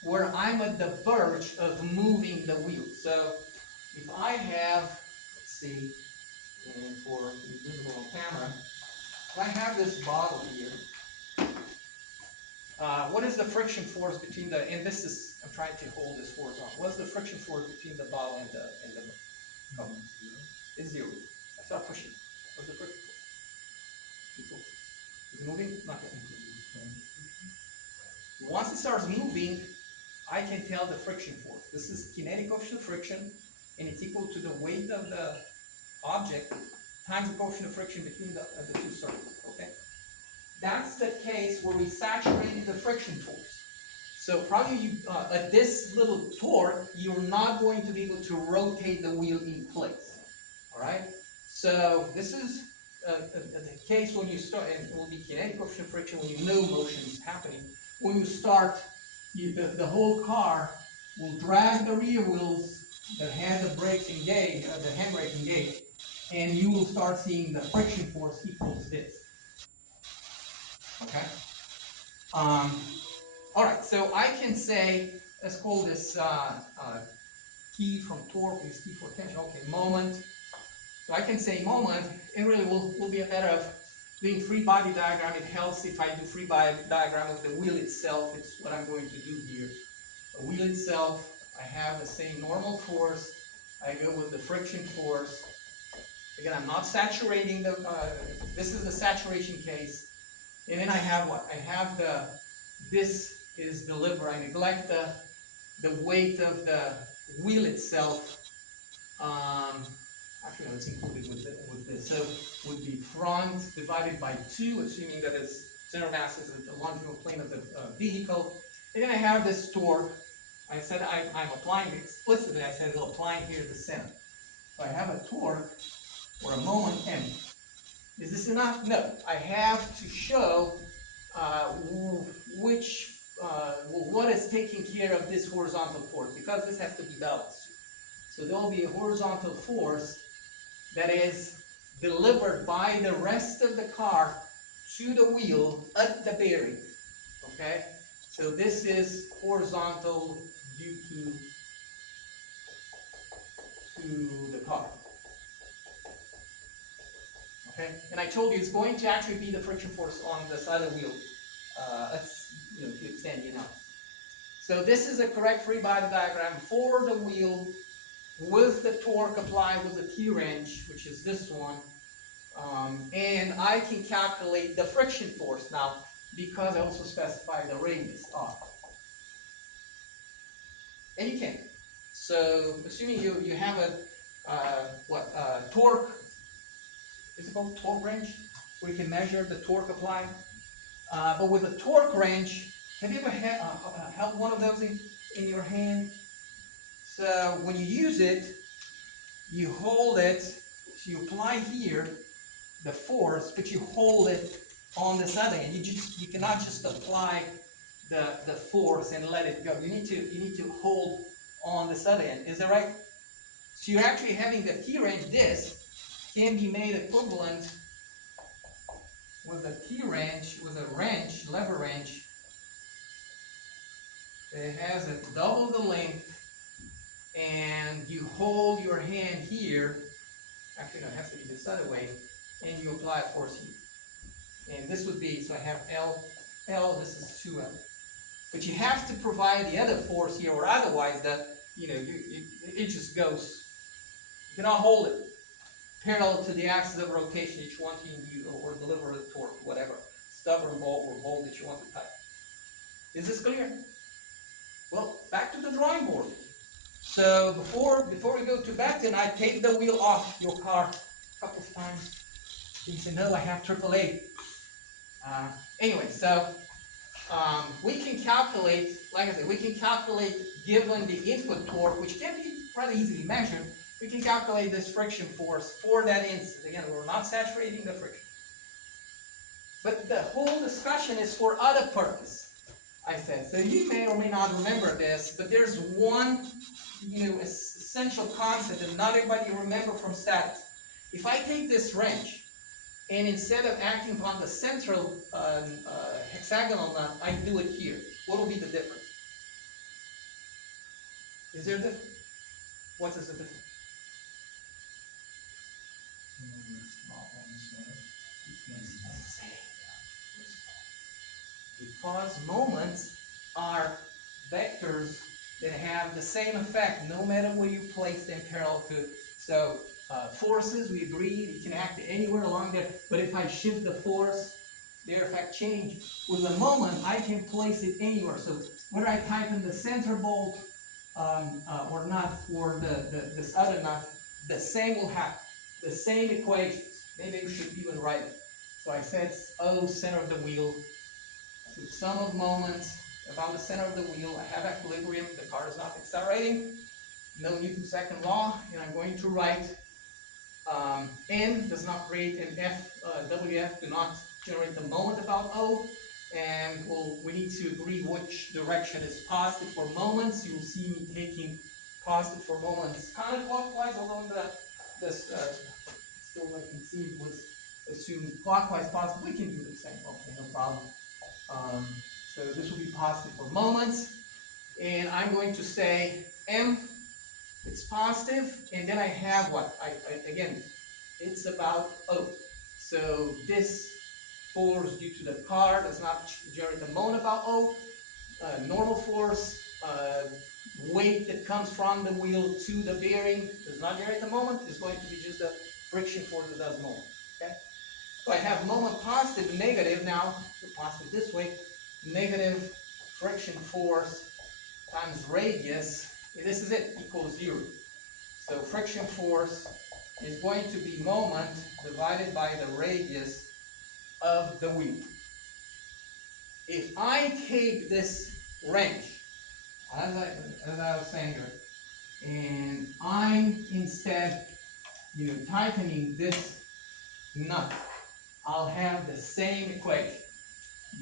where I'm at the verge of moving the wheel. So if I have, let's see, and for visible on camera, if I have this bottle here, what is the friction force between the, and this is, I'm trying to hold this horizontal. What's the friction force between the bottle and the cup? It's zero. I start pushing. What's the friction force? Is it moving? Not yet. Once it starts moving, I can tell the friction force. This is kinetic coefficient of friction, and it's equal to the weight of the object times the coefficient of friction between the two surfaces, okay? That's the case where we saturated the friction force. So probably you, at this little torque, you're not going to be able to rotate the wheel in place, all right? So this is the case when you start, and it will be kinetic coefficient of friction when you know motion is happening. When you start, the whole car will drag the rear wheels that have the brakes engaged, the handbrake engaged, and you will start seeing the friction force equals this. Okay? All right, so I can say, let's call this T from torque is T for tension. Okay, moment. So I can say moment, and really will be a matter of doing free body diagram. It helps if I do free body diagram of the wheel itself. It's what I'm going to do here. The wheel itself, I have the same normal force. I go with the friction force. Again, I'm not saturating the, this is the saturation case. And then I have what? I have this is deliver. I neglect the weight of the wheel itself. Actually, no, it's included with this. So would be front divided by 2, assuming that its center mass is at the longitudinal plane of the vehicle. And then I have this torque. I said I'm applying explicitly. I said it'll apply here at the center. So I have a torque or a moment M. Is this enough? No. I have to show what is taking care of this horizontal force, because this has to be balanced. So there will be a horizontal force that is delivered by the rest of the car to the wheel at the bearing. Okay? So this is horizontal due to the car. Okay? And I told you it's going to actually be the friction force on the side of the wheel. If you extend, So this is a correct free body diagram for the wheel with the torque applied with the T-wrench, which is this one. And I can calculate the friction force now because I also specify the radius R. And you can. So assuming you have a torque, is it called torque wrench? Where you can measure the torque applied. But with a torque wrench, have you ever held one of those in your hand? So when you use it, you hold it, so you apply here the force, but you hold it on this other end. You cannot just apply the force and let it go. You need to hold on this other end. Is that right? So you're actually having the T-wrench disc can be made equivalent with a T-wrench, with a wrench, lever wrench. It has a double the length, and you hold your hand here. Actually, no, it has to be this other way, and you apply a force here. And this would be, so I have L, this is 2L. But you have to provide the other force here, or otherwise it just goes. You cannot hold it parallel to the axis of rotation that you want to use, or deliver the torque, whatever, stubborn bolt or bolt that you want to type. Is this clear? Well, back to the drawing board. So before we go to Benton, I take the wheel off your car a couple of times. You say, no, I have AAA. Anyway, so we can calculate, like I said, given the input torque, which can be rather easily measured, we can calculate this friction force for that instant. Again, we're not saturating the friction. But the whole discussion is for other purpose. I said. So you may or may not remember this, but there's one, essential concept that not everybody remember from statics. If I take this wrench, and instead of acting upon the central hexagonal nut, I do it here, what will be the difference? Is there a difference? What is the difference? Because moments are vectors that have the same effect no matter where you place them parallel to. So forces, we agreed, you can act anywhere along there, but if I shift the force, their effect change. With a moment, I can place it anywhere. So whether I tighten the center bolt or not, or this other nut, the same will happen. The same equations. Maybe we should even write it. So I said O, center of the wheel. So sum of moments about the center of the wheel. I have equilibrium. The car is not accelerating. No Newton's second law. And I'm going to write N does not create an F, WF do not generate the moment about O. And we need to agree which direction is positive for moments. You'll see me taking positive for moments counterclockwise, although still I can see it was assumed clockwise positive. We can do the same, okay, no problem. So this will be positive for moments. And I'm going to say M, it's positive, and then I have what? Again, it's about O. So this force due to the car does not generate the moment about O. Normal force, weight that comes from the wheel to the bearing does not generate the moment. It's going to be just the friction force that does moment. Okay? So I have moment positive and negative now. Positive this way. Negative friction force times radius. And this is it, equals 0. So friction force is going to be moment divided by the radius of the wheel. If I take this wrench, as I was saying here, and I'm instead, tightening this nut, I'll have the same equation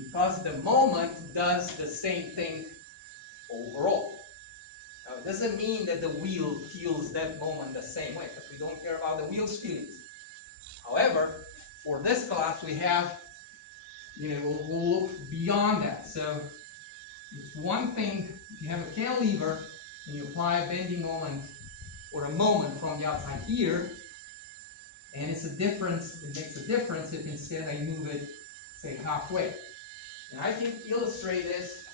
because the moment does the same thing overall. Now, it doesn't mean that the wheel feels that moment the same way, because we don't care about the wheel's feelings. However, for this class, we have, we'll look beyond that. So, it's one thing, if you have a cantilever, and you apply a bending moment, or a moment from the outside here, and it makes a difference if instead I move it, say, halfway. And I can illustrate this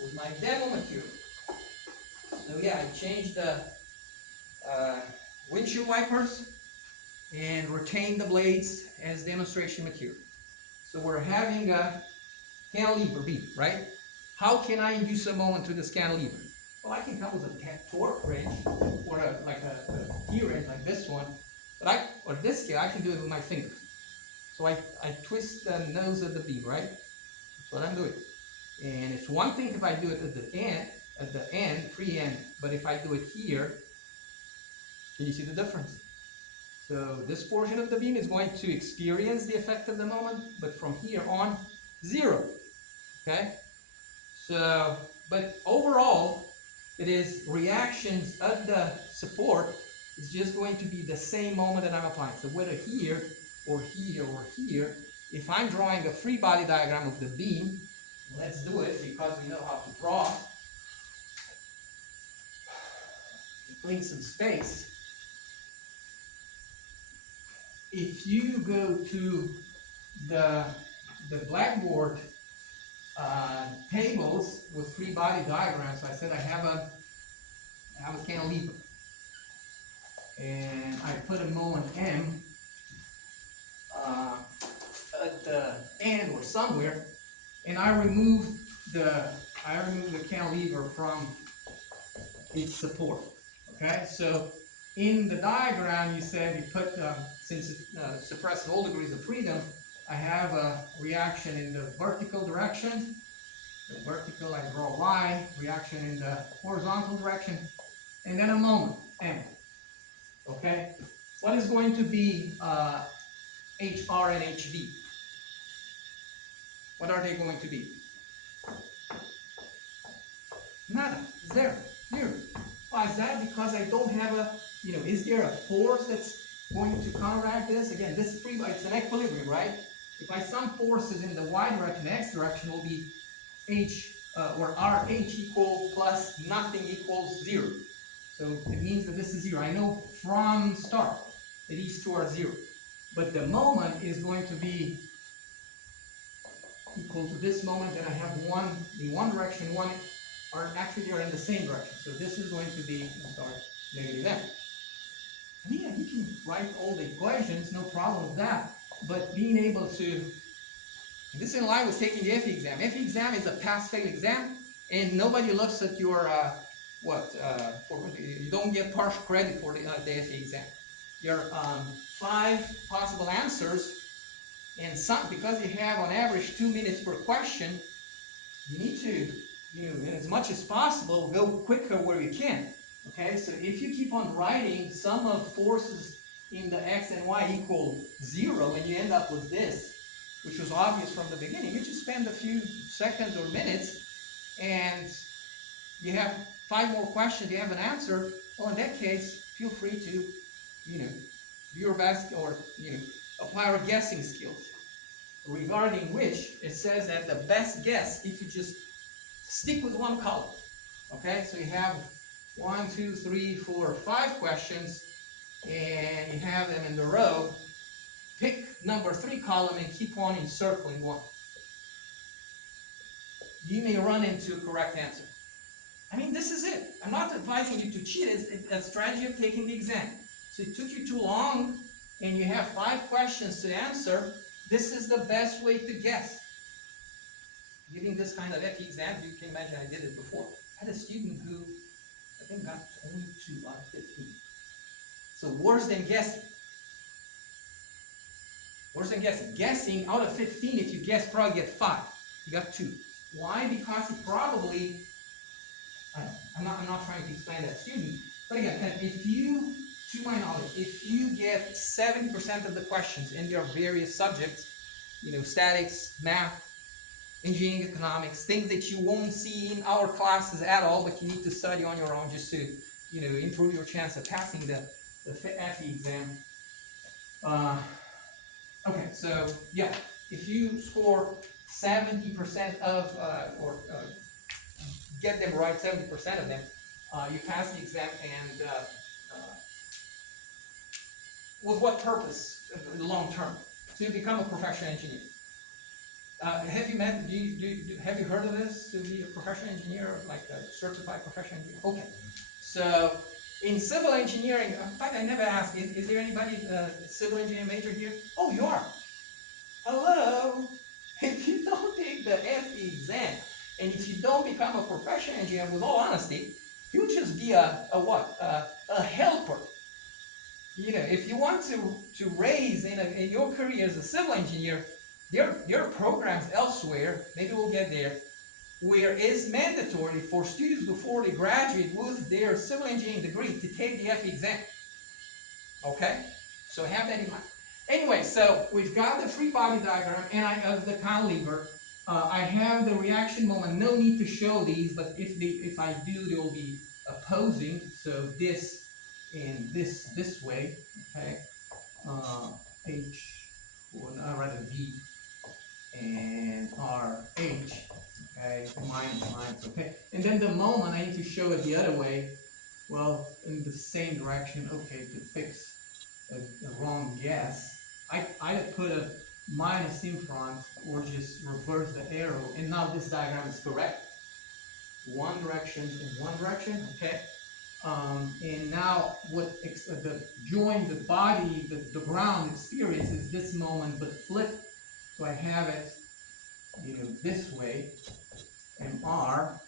with my demo material. So yeah, I changed the windshield wipers and retained the blades as demonstration material. So we're having a cantilever beam, right? How can I induce a moment to this cantilever? Well, I can come with a torque wrench or a key wrench like this one, or this key, I can do it with my fingers. So I twist the nose of the beam, right? That's what I'm doing. And it's one thing if I do it at the end, free end, but if I do it here, can you see the difference? So this portion of the beam is going to experience the effect of the moment, but from here on, 0. Okay? So, but overall, it is reactions of the support is just going to be the same moment that I'm applying. So whether here, or here, or here, if I'm drawing a free body diagram of the beam, let's do it because we know how to draw. Clean some space. If you go to the Blackboard tables with free body diagrams, I said I have a cantilever, and I put a moment M at the end or somewhere, and I remove the cantilever from its support. Okay, so in the diagram you said you put, since it suppresses all degrees of freedom, I have a reaction in the vertical direction. The vertical, I draw Y, reaction in the horizontal direction, and then a moment, M. Okay, what is going to be HR and HV? What are they going to be? nada, zero, zero. Why is that? Because I don't have a, is there a force that's going to counteract this? Again, this is free, it's an equilibrium, right? If I sum forces in the y direction, x direction will be h, or RH equal plus nothing equals 0. So it means that this is 0. I know from start that these two are 0. But the moment is going to be equal to this moment, then I have one in one direction, one are actually they are in the same direction. So this is going to be, negative m. I mean, you can write all the equations, no problem with that. But being able to, this in line with taking the FE exam. FE exam is a pass-fail exam, and nobody looks at your, you don't get partial credit for the FE exam. Your 5 possible answers, and some, because you have on average 2 minutes per question, you need to, as much as possible, go quicker where you can. Okay, so if you keep on writing sum of forces in the x and y equal 0, and you end up with this, which was obvious from the beginning, you just spend a few seconds or minutes, and you have 5 more questions, you have an answer. Well, in that case, feel free to, do your best, or, apply our guessing skills. Regarding which, it says that the best guess, if you just stick with one column. Okay, so you have 1, 2, 3, 4, 5 questions, and you have them in the row. Pick number 3 column and keep on encircling one. You may run into a correct answer. I mean, this is it. I'm not advising you to cheat. It's a strategy of taking the exam. So it took you too long, and you have 5 questions to answer. This is the best way to guess. Giving this kind of FE exams, you can imagine I did it before. I had a student who, I think, got only 2 out of 15. So worse than guessing. Worse than guessing. Guessing, out of 15, if you guess, probably get 5. You got 2. Why? Because he probably, I'm not trying to explain that student, but again, if you, to my knowledge, if you get 70% of the questions in your various subjects, statics, math, engineering, economics, things that you won't see in our classes at all, but you need to study on your own just to, improve your chance of passing the FE exam. Okay, so yeah, if you score 70% of, get them right, 70% of them, you pass the exam, and with what purpose, long term? To become a professional engineer. Have you heard of this, to be a professional engineer, like a certified professional engineer? Okay, so in civil engineering, in fact, I never asked, is there anybody civil engineering major here? Oh, you are. Hello. If you don't take the FE exam, and if you don't become a professional engineer, with all honesty, you'll just be a helper. If you want to raise in your career as a civil engineer, there are programs elsewhere, maybe we'll get there, where it's mandatory for students before they graduate with their civil engineering degree to take the FE exam. Okay? So have that in mind. Anyway, so we've got the free body diagram, and of the cantilever. I have the reaction moment. No need to show these, but if I do, they will be opposing. So this and this way. Okay. H, or rather V, and RH. Okay. Minus. Okay. And then the moment I need to show it the other way. Well, in the same direction. Okay, to fix a wrong guess. I put a minus in front, or just reverse the arrow, and now this diagram is correct. One direction in one direction, okay? And now what join the body, the ground experience is this moment, but flip. So I have it, this way, and R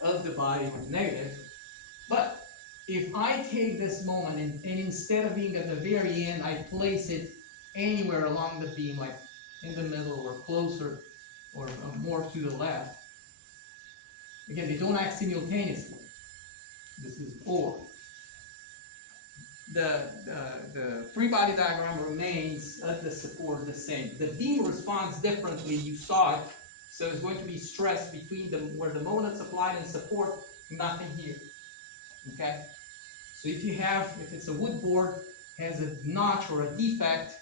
of the body was negative. But if I take this moment and instead of being at the very end, I place it anywhere along the beam, like in the middle or closer or more to the left. Again, they don't act simultaneously. This is 4. The free body diagram remains at the support the same. The beam responds differently, you saw it. So it's going to be stress between where the monads applied and support, nothing here. Okay? So if it's a wood board, has a notch or a defect,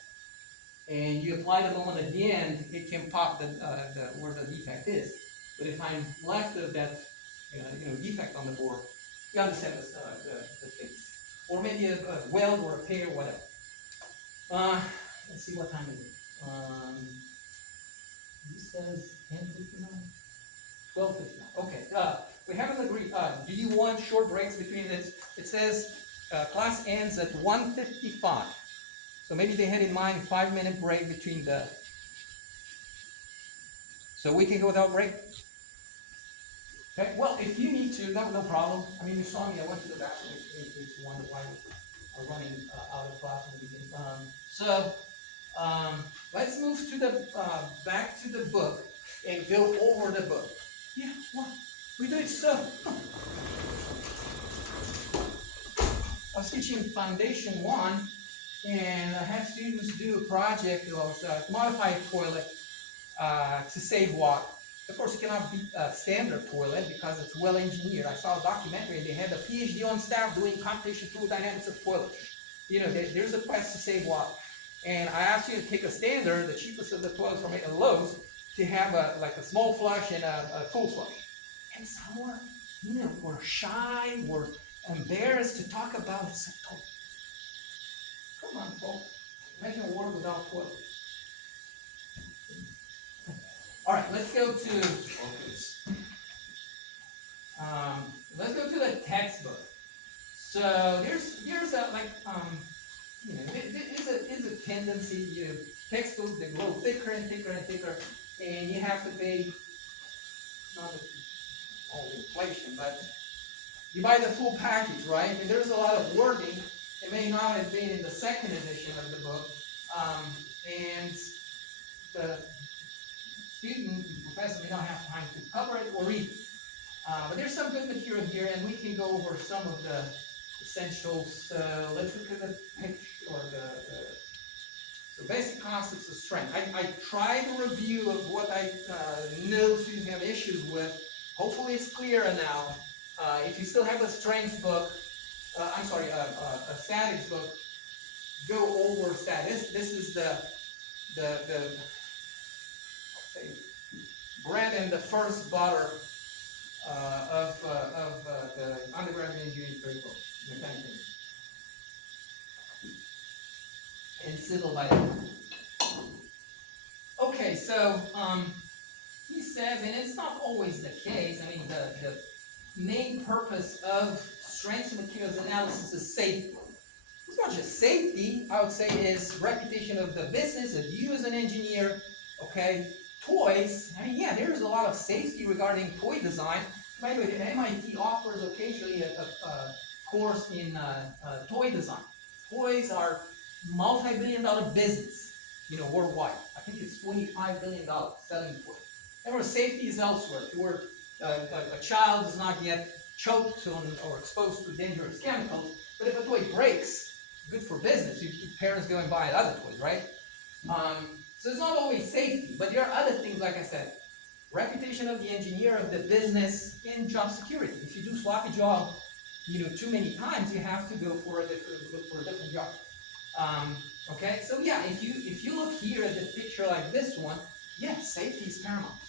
and you apply the monad at the end, it can pop where the defect is. But if I'm left of that defect on the board, you understand the thing. Or maybe a weld or a tear, whatever. Let's see, what time is it? This says 10:59? 12:59. Okay. We haven't agreed. Do you want short breaks between this? It says class ends at 1:55. So maybe they had in mind 5-minute break between the. So we can go without break? Okay. Well, if you need to, no problem. I mean, you saw me. I went to the bathroom. If you wonder why we're running out of class in the beginning. Let's move to the back to the book and go over the book. Yeah, what? We did so. I was teaching Foundation 1, and I had students do a project. It was modify a toilet to save water. Of course, it cannot be a standard toilet because it's well engineered. I saw a documentary, and they had a PhD on staff doing computational fluid dynamics of toilets. There's a quest to save water. And I asked you to take a standard, the cheapest of the toilets from Lowe's, to have a small flush and a full flush. And some were shy, were embarrassed to talk about it. So come on, folks. Imagine a world without toilets. All right, let's go to the textbook. So there's a tendency, textbooks, they grow thicker and thicker and thicker, and you have to pay, not all the inflation, but you buy the full package, right? And there's a lot of wording. It may not have been in the second edition of the book, and the student, professor may not have time to cover it or read it. But there's some good material here, and we can go over some of the essentials. Let's look at the picture, or the basic concepts of strength. I tried a review of what I know students have issues with. Hopefully it's clearer now. If you still have a strengths book, a statics book, go over statics. This is the bread and the first butter of the undergraduate engineering curriculum, mechanical and civil biology. Okay, so he says, and it's not always the case. I mean, the main purpose of strengths and materials analysis is safety. It's not just safety, I would say, is reputation of the business, of you as an engineer. Okay, toys. I mean, yeah, there's a lot of safety regarding toy design. By the way, MIT offers occasionally a course in toy design. Toys are multi-billion-dollar business, worldwide. I think it's $25 billion selling toys. However, safety is elsewhere, to where a child does not get choked on or exposed to dangerous chemicals. But if a toy breaks, good for business. Parents go and buy other toys, right? So it's not always safety, but there are other things, like I said. Reputation of the engineer, of the business, and job security. If you do sloppy job, too many times, you have to go for a different job. Okay, so yeah, if you look here at the picture like this one, yeah, safety is paramount.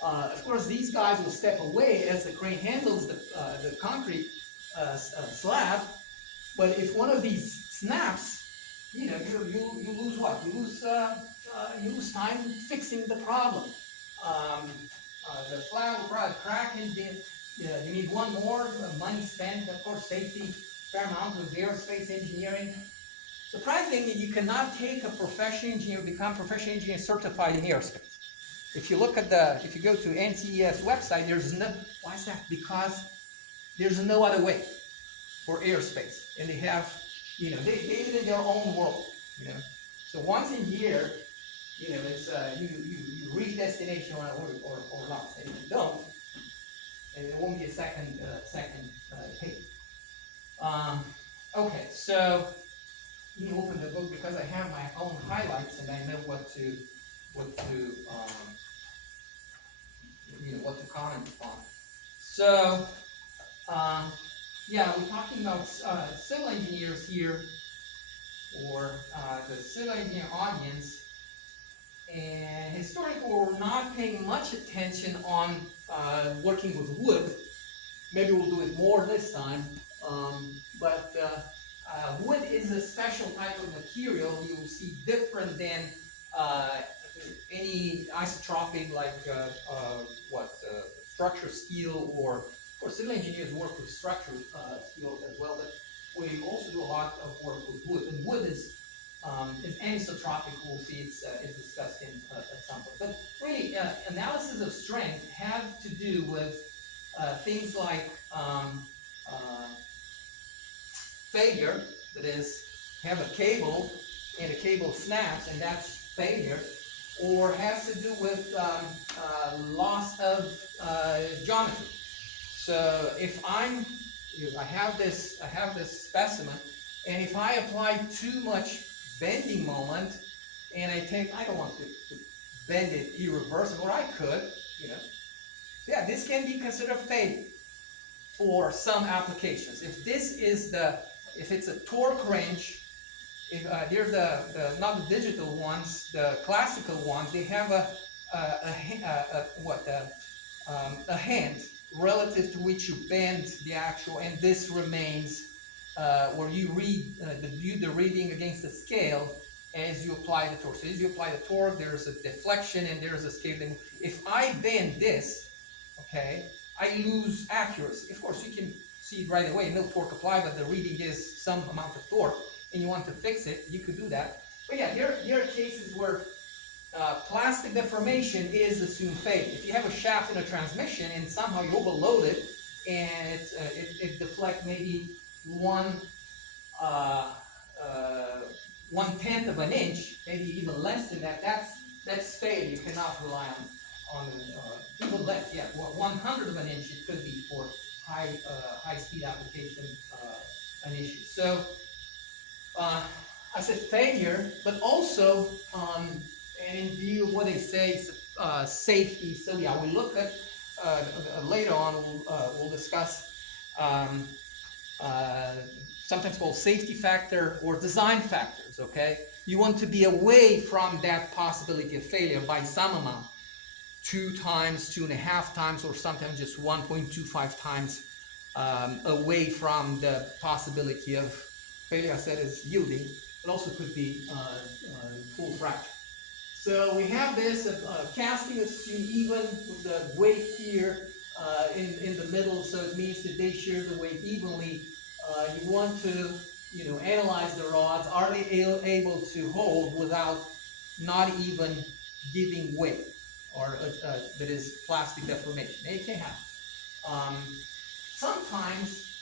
Of course, these guys will step away as the crane handles the concrete slab. But if one of these snaps, you lose what? You lose time fixing the problem. The slab will probably crack and you need one more. Money spent, of course, safety paramount with aerospace engineering. Surprisingly, you cannot take a professional engineer, become professional engineer certified in aerospace. If you go to NCES website, why is that? Because there's no other way for aerospace. And they have, they live in their own world, So once a year, it's, you reach destination or not. And if you don't, it won't be a second take. Okay, so let me open the book because I have my own highlights and I know what to what to comment upon. So, yeah, we're talking about civil engineers here, or the civil engineer audience, and historically we're not paying much attention on working with wood. Maybe we'll do it more this time, but wood is a special type of material you will see different than any isotropic like structural steel, or of course civil engineers work with structural steel as well, but we also do a lot of work with wood, and wood is anisotropic. We'll see it's discussed in at some point. But really, analysis of strength have to do with things like failure, that is, have a cable and a cable snaps and that's failure, or has to do with loss of geometry. So if I have this specimen, and if I apply too much bending moment, and I don't want to bend it irreversible, or I could, yeah, this can be considered failure for some applications. If it's a torque wrench, they're not the digital ones, the classical ones, they have a hand relative to which you bend the actual, and this remains where you read the reading against the scale as you apply the torque. So as you apply the torque, there's a deflection and there's a scale. If I bend this, okay, I lose accuracy. Of course, you can see it right away, no torque applied, but the reading is some amount of torque, and you want to fix it, you could do that. But yeah, here are cases where plastic deformation is assumed failure. If you have a shaft in a transmission and somehow you overload it, and it deflects maybe 1/10 of an inch, maybe even less than that, that's failure. You cannot rely on even less, yeah, 1/100 of an inch it could be for high speed application an issue. So I said failure, but also and in view of what they say, safety. So yeah, we look at later on. We'll discuss sometimes called safety factor or design factors. Okay, you want to be away from that possibility of failure by some amount. 2 times, 2.5 times, or sometimes just 1.25 times away from the possibility of failure. I said is yielding. It also could be full fracture. So we have this casting assume even with the weight here in the middle, so it means that they share the weight evenly. You want to analyze the rods. Are they able to hold without not even giving weight, or that is plastic deformation? It can happen. Sometimes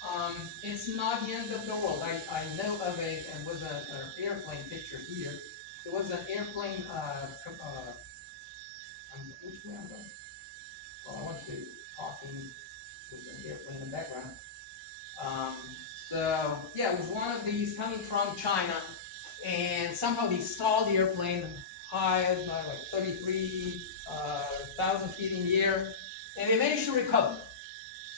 it's not the end of the world. I know of and with an airplane picture here. There was an airplane. Which way I'm going? Well, I want to talking with an airplane in the background. So yeah, it was one of these coming from China, and somehow they stalled the airplane high at like 33,000 feet in the air, and they managed to recover.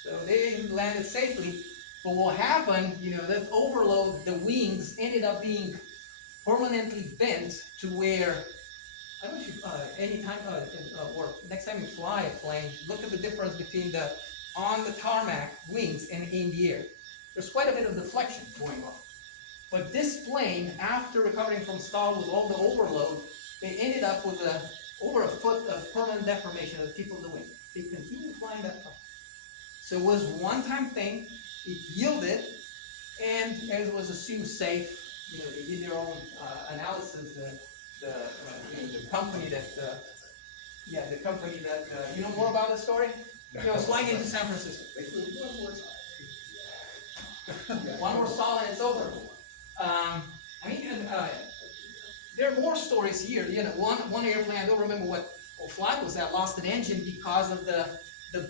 So they landed safely. But what happened, that overload, the wings ended up being permanently bent to where, I don't know if you, anytime, or next time you fly a plane, look at the difference between the on the tarmac wings and in the air. There's quite a bit of deflection going on. But this plane, after recovering from stall with all the overload, they ended up with over a foot of permanent deformation at the tip of the wing. They continued flying that plane. So it was a one-time thing. It yielded, and as was assumed safe. They did their own analysis. The company that, you know more about the story? I was flying into San Francisco. They flew one more stall and it's over. There are more stories here. One airplane, I don't remember what flight was that, lost an engine because of the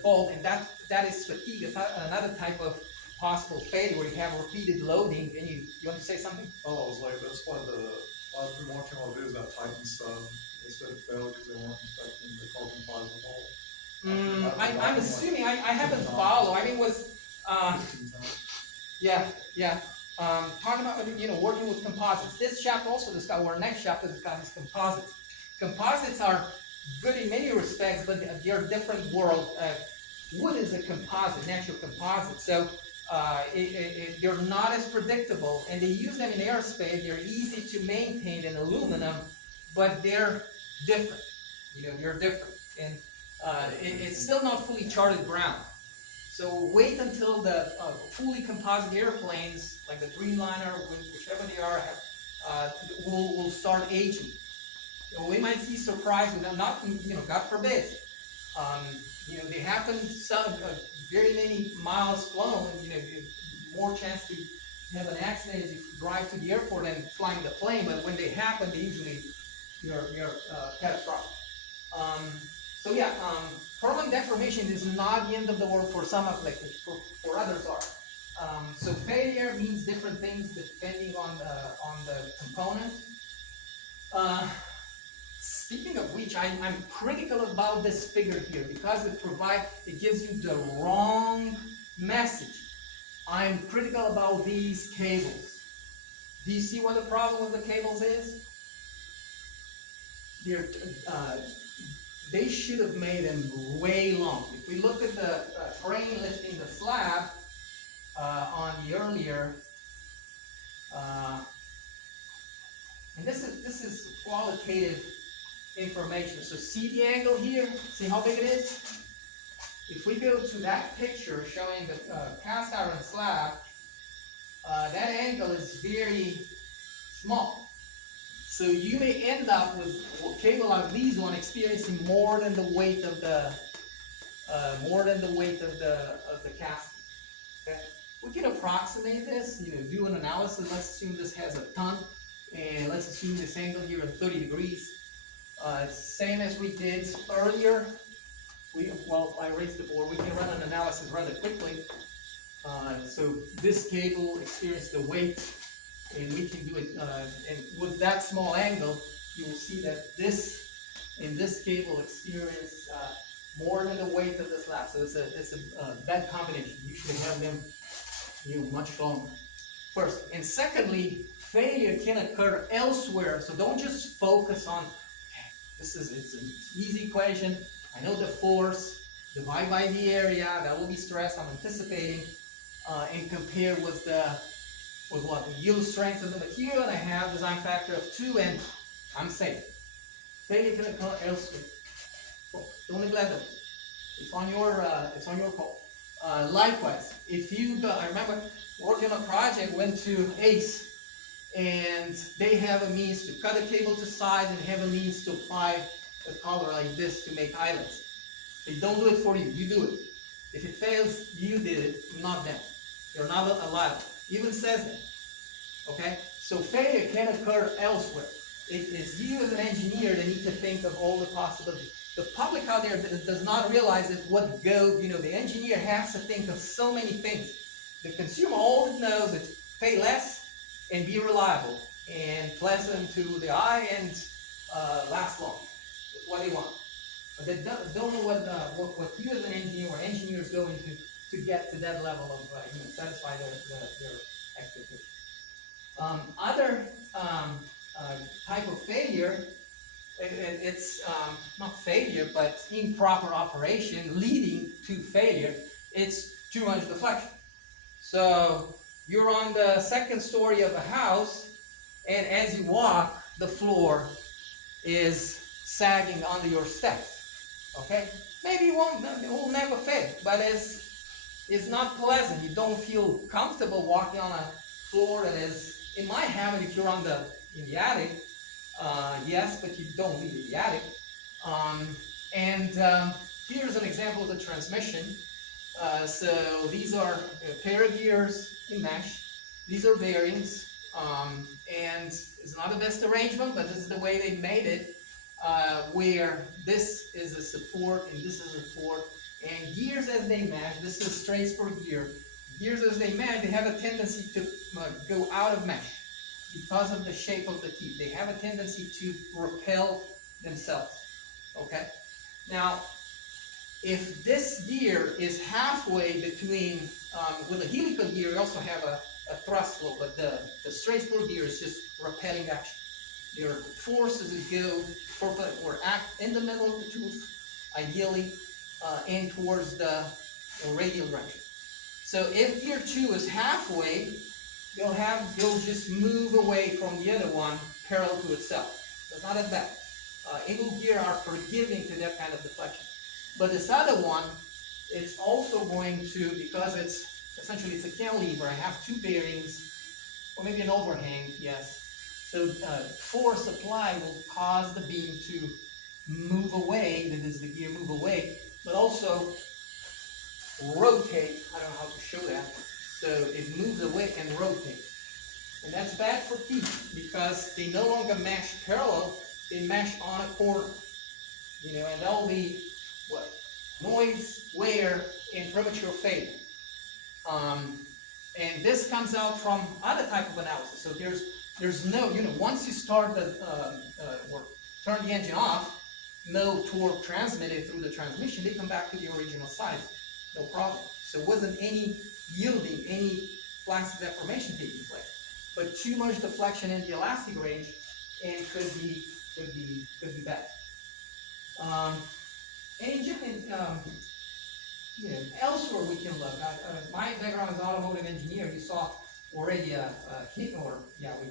bolt, and that is fatigue, another type of possible failure where you have repeated loading. And you want to say something? Oh, I was like, that's why I've been watching all the videos about Titan stuff. They said it failed because they weren't inspecting the carbon fiber hull. I'm assuming, I haven't followed, I mean, yeah, talking about, working with composites. This chapter also discusses, or next chapter discusses composites. Composites are good in many respects, but they're a different world. Wood is a composite, natural composite, so they're not as predictable, and they use them in aerospace. They're easy to maintain in aluminum, but they're different. They're different, and it's still not fully charted ground. So wait until the fully composite airplanes, like the Dreamliner, whichever they are, will start aging. We might see surprise with them, not, God forbid. They happen very many miles flown, more chance to have an accident as you drive to the airport and flying the plane, but when they happen, they usually, you're catastrophic. Permanent deformation is not the end of the world for some applications, for others are. So failure means different things depending on the component. Speaking of which, I'm critical about this figure here because it gives you the wrong message. I'm critical about these cables. Do you see what the problem with the cables is? They should have made them way long. If we look at the crane lifting the slab on the earlier, and this is qualitative information. So see the angle here? See how big it is? If we go to that picture showing the cast iron slab, that angle is very small. So you may end up with a cable like these one experiencing more than the weight of the casting. Okay? We can approximate this. Do an analysis. Let's assume this has a ton, and let's assume this angle here is 30 degrees. Same as we did earlier. I raised the board. We can run an analysis rather quickly. So this cable experienced the weight, and we can do it. And with that small angle, you will see that this cable experience more than the weight of the slab. So it's a bad combination. You should have them, much longer. First, and secondly, failure can occur elsewhere. So don't just focus on. It's an easy equation. I know the force, divide by the area, that will be stress I'm anticipating, and compare with what? The yield strength of the material, and I have design factor of 2, and I'm safe. Failure can occur elsewhere. Don't neglect them. It's on your call. Likewise, I remember working on a project, went to ACE, and they have a means to cut a cable to size and have a means to apply a collar like this to make eyelets. They don't do it for you, you do it. If it fails, you did it, not them. You're not liable. Even says that. Okay? So failure can occur elsewhere. It is you as an engineer that need to think of all the possibilities. The public out there does not realize that the engineer has to think of so many things. The consumer all it knows is pay less and be reliable and pleasant to the eye and last long. That's what they want. But they don't know what you as an engineer or engineers go into to get to that level of satisfy their expectations. Other type of failure, it's not failure, but improper operation leading to failure. It's too much deflection. So you're on the second story of a house, and as you walk, the floor is sagging under your steps. Okay? Maybe it will never fail, but it's not pleasant. You don't feel comfortable walking on a floor that is, it might happen if you're in the attic, yes, but you don't leave in the attic. Here's an example of the transmission. So these are a pair of gears in mesh. These are bearings, and it's not the best arrangement, but this is the way they made it, where this is a support and this is a support, and gears as they mesh, this is straight per gear. Gears as they mesh, they have a tendency to go out of mesh because of the shape of the teeth. They have a tendency to repel themselves. Okay? Now, if this gear is halfway between, with a helical gear, you also have a thrust flow, but the straight spur gear is just repelling action. Your force as it go or act in the middle of the tooth, ideally, and towards the radial direction. So if gear 2 is halfway, you'll just move away from the other one parallel to itself. It's not that bad. Angle gear are forgiving to that kind of deflection. But this other one, it's also going to, because it's essentially it's a cantilever, I have two bearings, or maybe an overhang, yes. So force applied will cause the beam to move away, that is the gear move away, but also rotate. I don't know how to show that. So it moves away and rotates. And that's bad for teeth because they no longer mesh parallel, they mesh on a corner. You know, and that'll be what? Noise, wear, and premature failure. And this comes out from other type of analysis. So there's no, you know, once you start the, or turn the engine off, no torque transmitted through the transmission, they come back to the original size, no problem. So it wasn't any yielding, any plastic deformation taking place. But too much deflection in the elastic range and could be bad. And you know, elsewhere we can look. My background is automotive engineer. You saw already we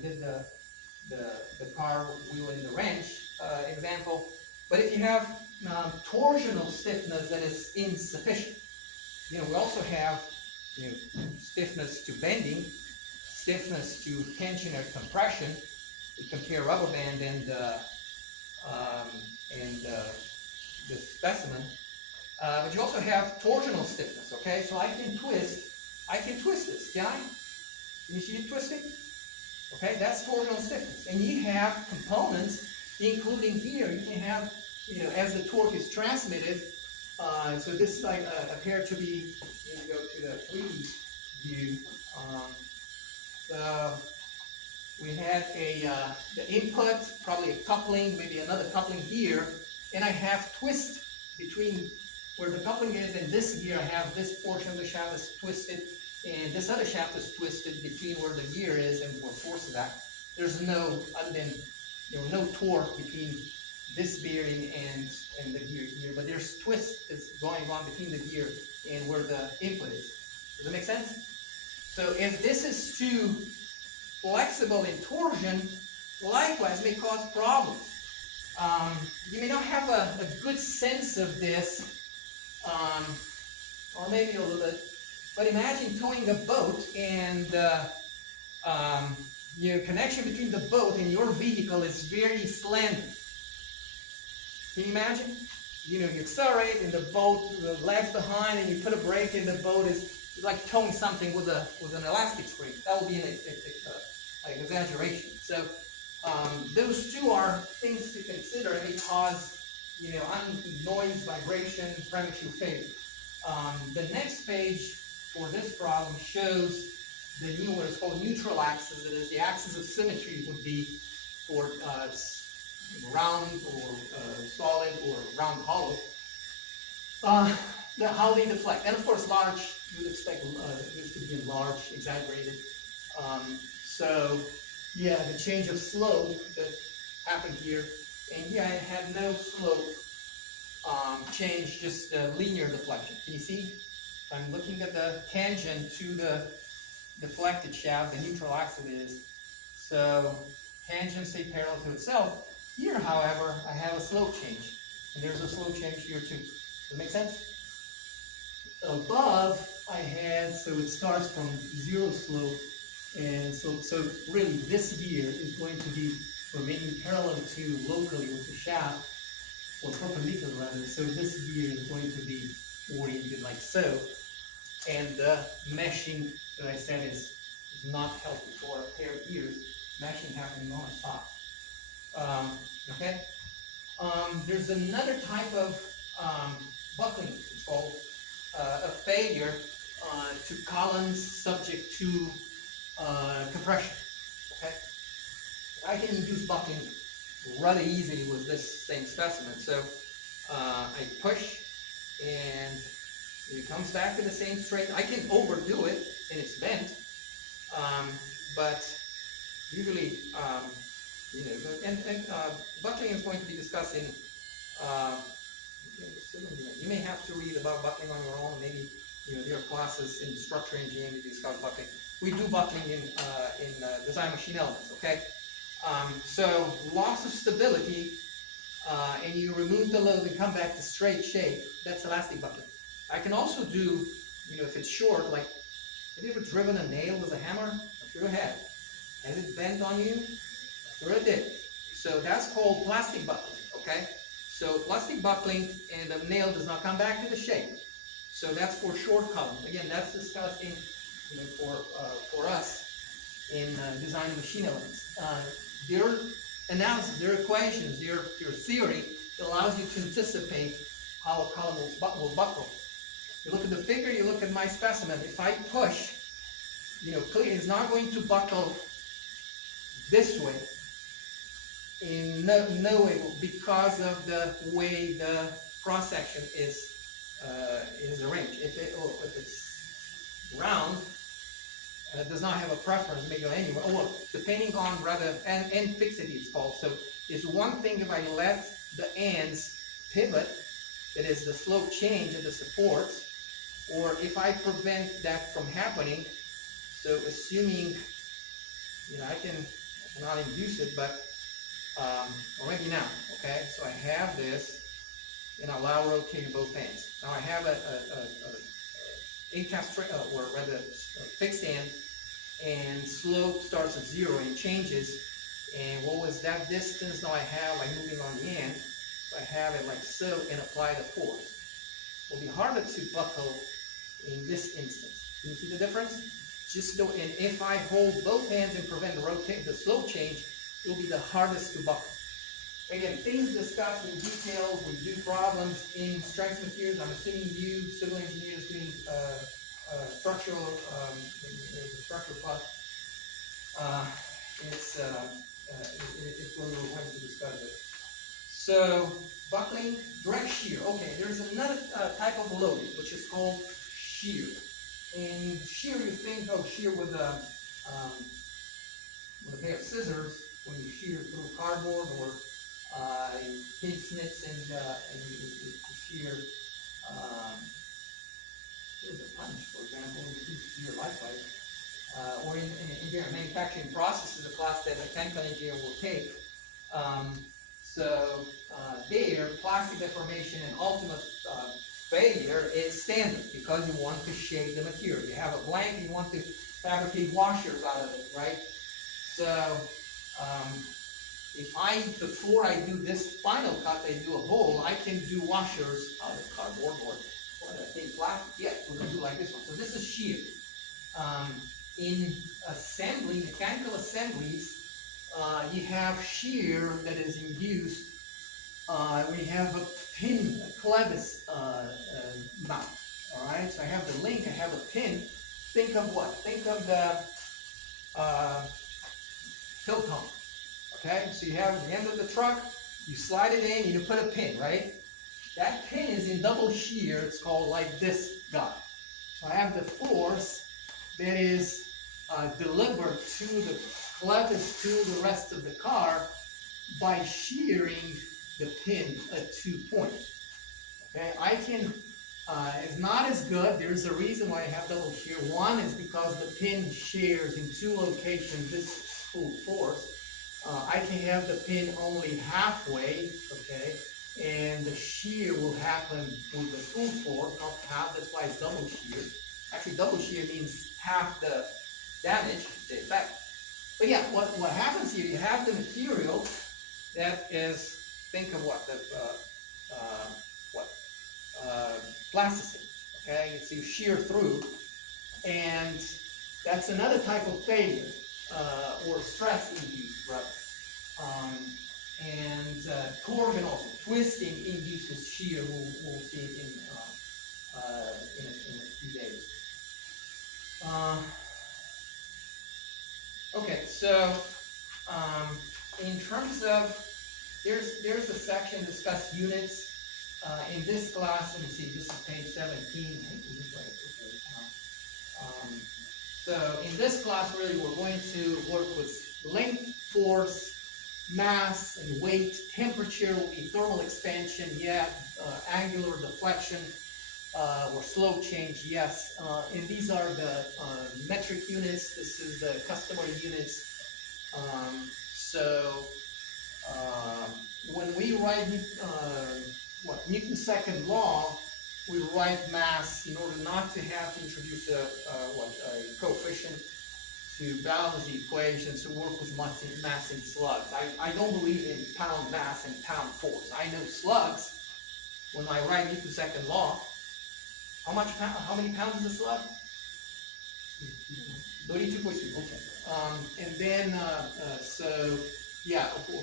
did the car wheel in the wrench example. But if you have torsional stiffness that is insufficient, you know, we also have, you know, stiffness to bending, stiffness to tension or compression. We compare rubber band and the specimen. But you also have torsional stiffness, okay? So I can twist this, can I? Can you see it twisting? Okay, that's torsional stiffness. And you have components, including here, you can have, you know, as the torque is transmitted, so this appear to be, let me go to the 3D view. So we had the input, probably a coupling, maybe another coupling here, and I have twist between where the coupling is and this gear. I have this portion of the shaft is twisted, and this other shaft is twisted between where the gear is and where force is at. There's no, other than, you know, no torque between this bearing and the gear here, but there's twist that's going on between the gear and where the input is. Does that make sense? So if this is too flexible in torsion, likewise may cause problems. You may not have a good sense of this, or maybe a little bit, but imagine towing a boat and your connection between the boat and your vehicle is very slender. Can you imagine? You know, you accelerate in the boat, the legs behind, and you put a brake and the boat is like towing something with an elastic spring. That would be an exaggeration. So those two are things to consider, and they cause, you know, noise, vibration, premature failure. The next page for this problem shows the new, what is called neutral axis. That is, the axis of symmetry would be for round or solid or round hollow. How they deflect, and of course large. You would expect this to be large, exaggerated. So yeah, the change of slope that happened here, and here I had no slope change, just linear deflection. Can you see? I'm looking at the tangent to the deflected shaft, the neutral axis is. So tangent stay parallel to itself. Here, however, I have a slope change, and there's a slope change here too. Does that make sense? Above, I had, so it starts from zero slope, and so really this gear is going to be remaining parallel to locally with the shaft, or perpendicular rather. So this gear is going to be oriented like so, and the meshing that I said is not healthy for a pair of gears. Meshing happening non-stop. Okay. There's another type of buckling. It's called a failure to columns subject to compression. Okay. I can induce buckling rather easily with this same specimen. So I push, and it comes back to the same straight. I can overdo it and it's bent, but usually, buckling is going to be discussed in, you may have to read about buckling on your own, maybe, there are classes in structural engineering that discuss buckling. We do buckling in design machine elements, okay? So loss of stability, and you remove the load and come back to straight shape, that's elastic buckling. I can also do, if it's short, like, have you ever driven a nail with a hammer? I'm sure you have. Has it bent on you? Sure it did. So that's called plastic buckling, okay? So plastic buckling and the nail does not come back to the shape. So that's for short columns. Again, that's discussed in, for us in design and machine elements. Their analysis, their equations, their theory allows you to anticipate how a column will buckle. You look at the figure, you look at my specimen. If I push, clearly it's not going to buckle this way. In no way, because of the way the cross section is arranged. If it's round, it does not have a preference, it may go anywhere. Or depending on end fixity it's called. So it's one thing if I let the ends pivot, that is the slope change of the supports, or if I prevent that from happening. So assuming, I cannot induce it, but already now, okay? So I have this, and I allow rotating both ends. Now I have a fixed end, and slope starts at 0 and changes. And what was that distance? Now I have, like, moving on the end, so I have it like so, and apply the force. It will be harder to buckle in this instance. Can you see the difference? And if I hold both hands and prevent the slope change, it will be the hardest to buckle. Again, things discussed in detail. We do problems in strength materials. I'm assuming you civil engineers doing structural plus. It's where we're going to discuss it. So buckling, direct shear. Okay, there's another type of load which is called shear. In shear, you think of shear with a pair of scissors when you shear through cardboard, or pig snits and you shear. Here's a punch, for example, you shear likewise. Or in manufacturing processes, a class that a mechanical engineer will take. There, plastic deformation and ultimate failure is standard, because you want to shape the material. You have a blank, you want to fabricate washers out of it, right? So, before I do this final cut, I do a hole, I can do washers out of cardboard or think plastic. Yeah, we're going to do like this one. So this is shear. In assembly, mechanical assemblies, you have shear that is induced when you have a pin, a clevis mount. Alright, so I have the link, I have a pin. Think of what? Think of the tilt tongue. Okay, so you have the end of the truck, you slide it in, and you put a pin, right? That pin is in double shear, it's called like this guy. So I have the force that is delivered to the clevis, to the rest of the car, by shearing the pin at 2 points. Okay, I can, it's not as good. There's a reason why I have double shear. One is because the pin shears in 2 locations this full force. I can have the pin only halfway, okay, and the shear will happen with the full force, not half. That's why it's double shear. Actually, double shear means half the damage, the effect. But yeah, what happens here, you have the material that is, think of what, plasticine, okay? So you shear through, and that's another type of failure, or stress-induced, rather. Torsion also, twisting induces shear. We'll see it in a few days. Okay, so in terms of, there's a section discuss units. In this class, let me see, this is page 17. I think this is right, okay. So in this class, really, we're going to work with length, force, mass, and weight. Temperature will be thermal expansion, yeah. Angular deflection, or slow change, yes. And these are the metric units. This is the customer units. When we write Newton's second law, we write mass in order not to have to introduce a coefficient to balance the equation, to work with mass in slugs. I don't believe in pound mass and pound force. I know slugs, when I write Newton's second law, how many pounds is a slug? 32.2, okay. And then,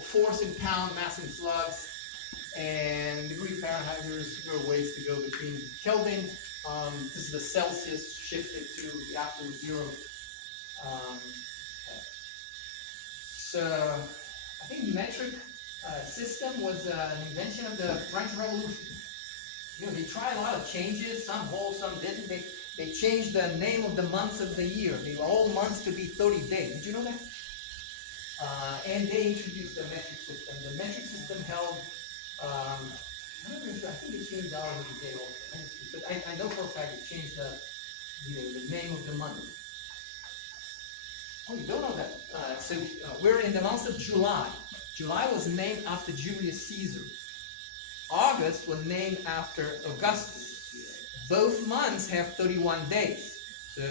force in pound, mass in slugs, and degree Fahrenheit. There are ways to go between Kelvin. This is the Celsius shifted to the absolute zero. So I think metric system was an invention of the French Revolution. You know, they tried a lot of changes. Some whole, some didn't. They changed the name of the months of the year. They were all months to be 30 days. Did you know that? And they introduced the metric system. The metric system held, I think they changed hours of the day also. But I know for a fact it changed the name of the month. Oh, you don't know that? We're in the month of July. July was named after Julius Caesar. August was named after Augustus. Both months have 31 days. So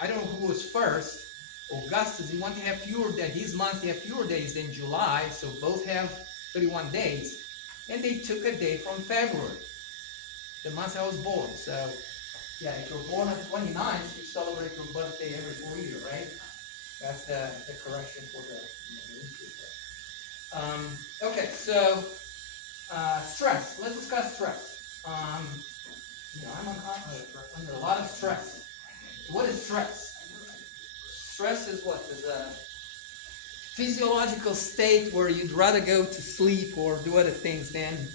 I don't know who was first. Augustus, he wanted to have fewer days. His months have fewer days than July, so both have 31 days. And they took a day from February, the month I was born. So, yeah, if you're born on the 29th, you celebrate your birthday every 4 years, right? That's the correction for the okay, so stress. Let's discuss stress. I'm under a lot of stress. What is stress? Stress is what? Is a physiological state where you'd rather go to sleep or do other things than,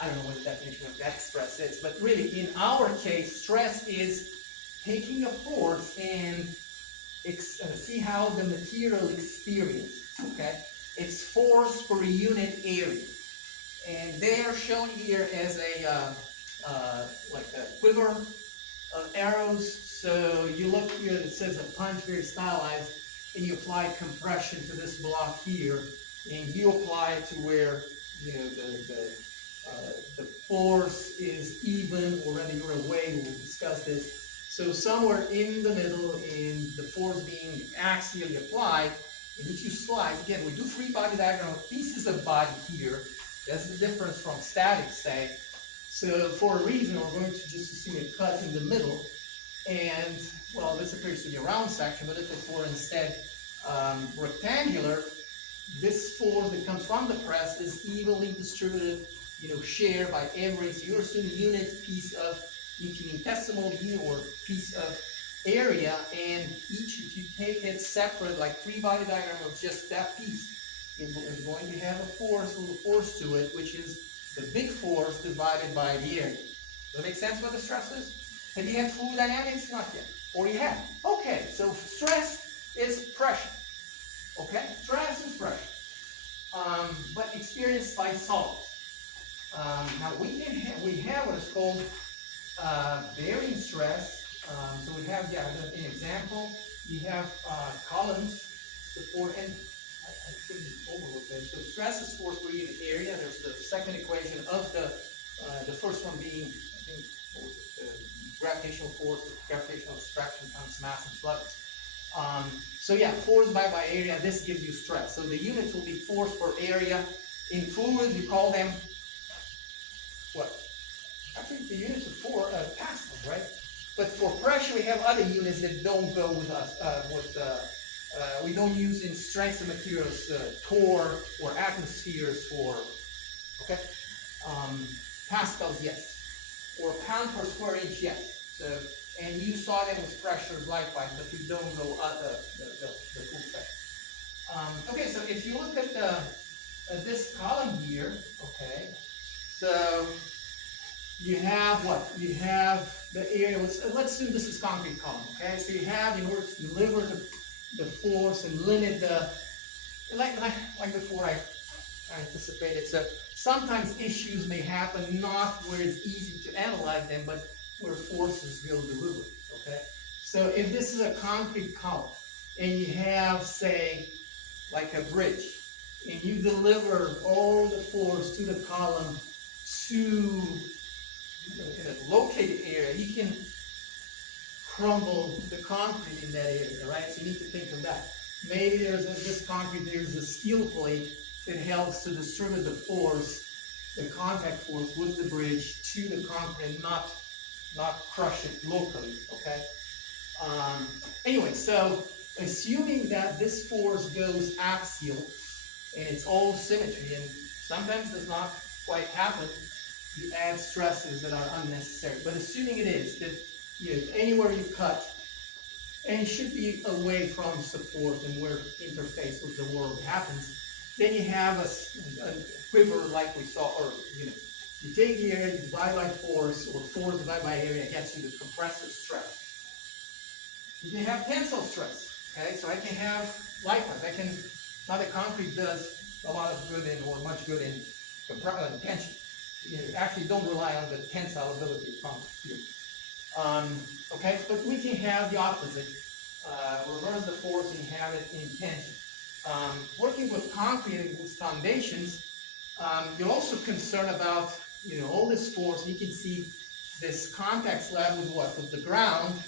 I don't know what the definition of that stress is, but really in our case, stress is taking a force and see how the material experiences, okay? It's force per unit area. And they are shown here as like a quiver of arrows. So you look here, it says a punch, very stylized, and you apply compression to this block here, and you apply it to where the force is even, or rather you're away. We'll discuss this. So somewhere in the middle, in the force being axially applied, and if you slice, again, we do free body diagram of pieces of body here. That's the difference from static, say. So for a reason, we're going to just assume a cut in the middle. And, well, this appears to be a round section, but if it were instead rectangular, this force that comes from the press is evenly distributed, shared by every, so you're assuming unit piece of infinitesimal unit or piece of area, and if you take it separate, like free body diagram of just that piece, it is going to have a force, a little force to it, which is the big force divided by the area. Does that make sense what the stress is? Have you had fluid dynamics? Not yet. Or you have. Okay, so stress is pressure. Okay? Stress is pressure. But experienced by solids. Now we have what is called bearing stress. So we have, an example. You have columns support, and I couldn't overlook this. So stress is force per unit area. There's the second equation of the first one being, I think, what was it? Gravitational force, gravitational attraction times mass and flux. Force by area, this gives you stress. So the units will be force per area. In fluids, you call them what? Actually, the units are pascals, right? But for pressure, we have other units that don't go with us. We don't use in strengths of materials torr or atmospheres for, okay? Pascals, yes. Or pound per square inch, yes. So, and you saw them with pressures likewise, but we don't go the full spectrum. Okay, so if you look at this column here, okay, So you have what? You have the area, let's assume this is concrete column, okay? So you have, in order to deliver the force and limit the, like before I anticipated, so sometimes issues may happen not where it's easy to analyze them, but where forces will deliver, okay? So if this is a concrete column, and you have, say, like a bridge, and you deliver all the force to the column to in a located area, you can crumble the concrete in that area, right? So you need to think of that. Maybe this concrete, there's a steel plate that helps to distribute the force, the contact force with the bridge to the concrete and not crush it locally, okay? Anyway, so assuming that this force goes axial and it's all symmetry, and sometimes does not quite happen, you add stresses that are unnecessary. But assuming it is, that anywhere you cut, and it should be away from support and where interface with the world happens, then you have a quiver like we saw earlier. You take the area, divide by force, or force divided by area gets you the compressive stress. You can have tensile stress, okay? So I can have, likewise, now the concrete does a lot of good or much good in tension. You actually don't rely on the tensile ability of concrete. Okay, but we can have the opposite. Reverse the force and have it in tension. Working with concrete and with foundations, you're also concerned about, all this force. You can see this contact slab with what? With the ground,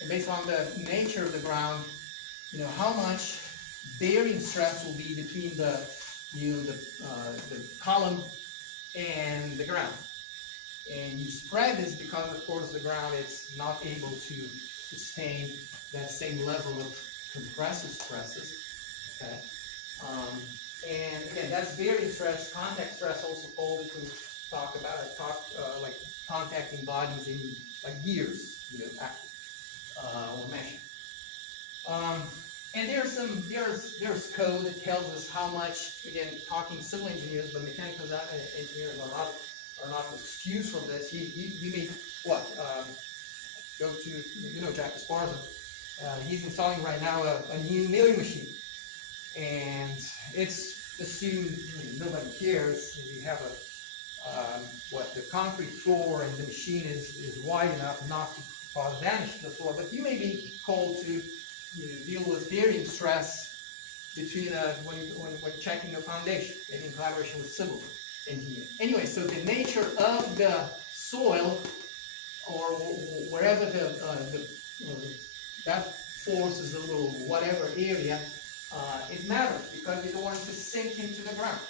and based on the nature of the ground, how much bearing stress will be between the column and the ground. And you spread this because, of course, the ground is not able to sustain that same level of compressive stresses. Okay. And again, that's bearing stress. Contact stress also called it to talk about. I talked like contacting bodies in like gears, or meshing. And there's code that tells us how much. Again, talking civil engineers, but mechanical engineers are not excused from this. You may go to Jack Esparza. He's installing right now a new milling machine, and it's assumed nobody cares. You have the concrete floor, and the machine is wide enough not to cause damage to the floor. But you may be called to deal with bearing stress between when checking the foundation, maybe in collaboration with civil engineer. Anyway, so the nature of the soil, or wherever that force is a little whatever area, it matters because you don't want it to sink into the ground.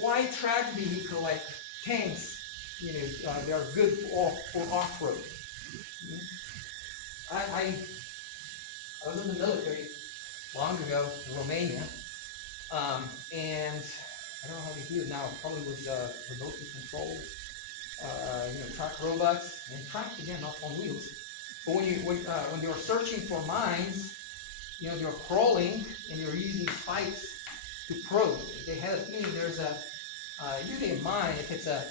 Why track vehicle like tanks? They are good for off-road. I was in the military long ago in Romania, and I don't know how they do it now. Probably with remotely controlled, track robots, and tracked again, not on wheels. But when you're searching for mines, you're crawling and you're using spikes to probe. They had a feeling there's usually a mine, if it's a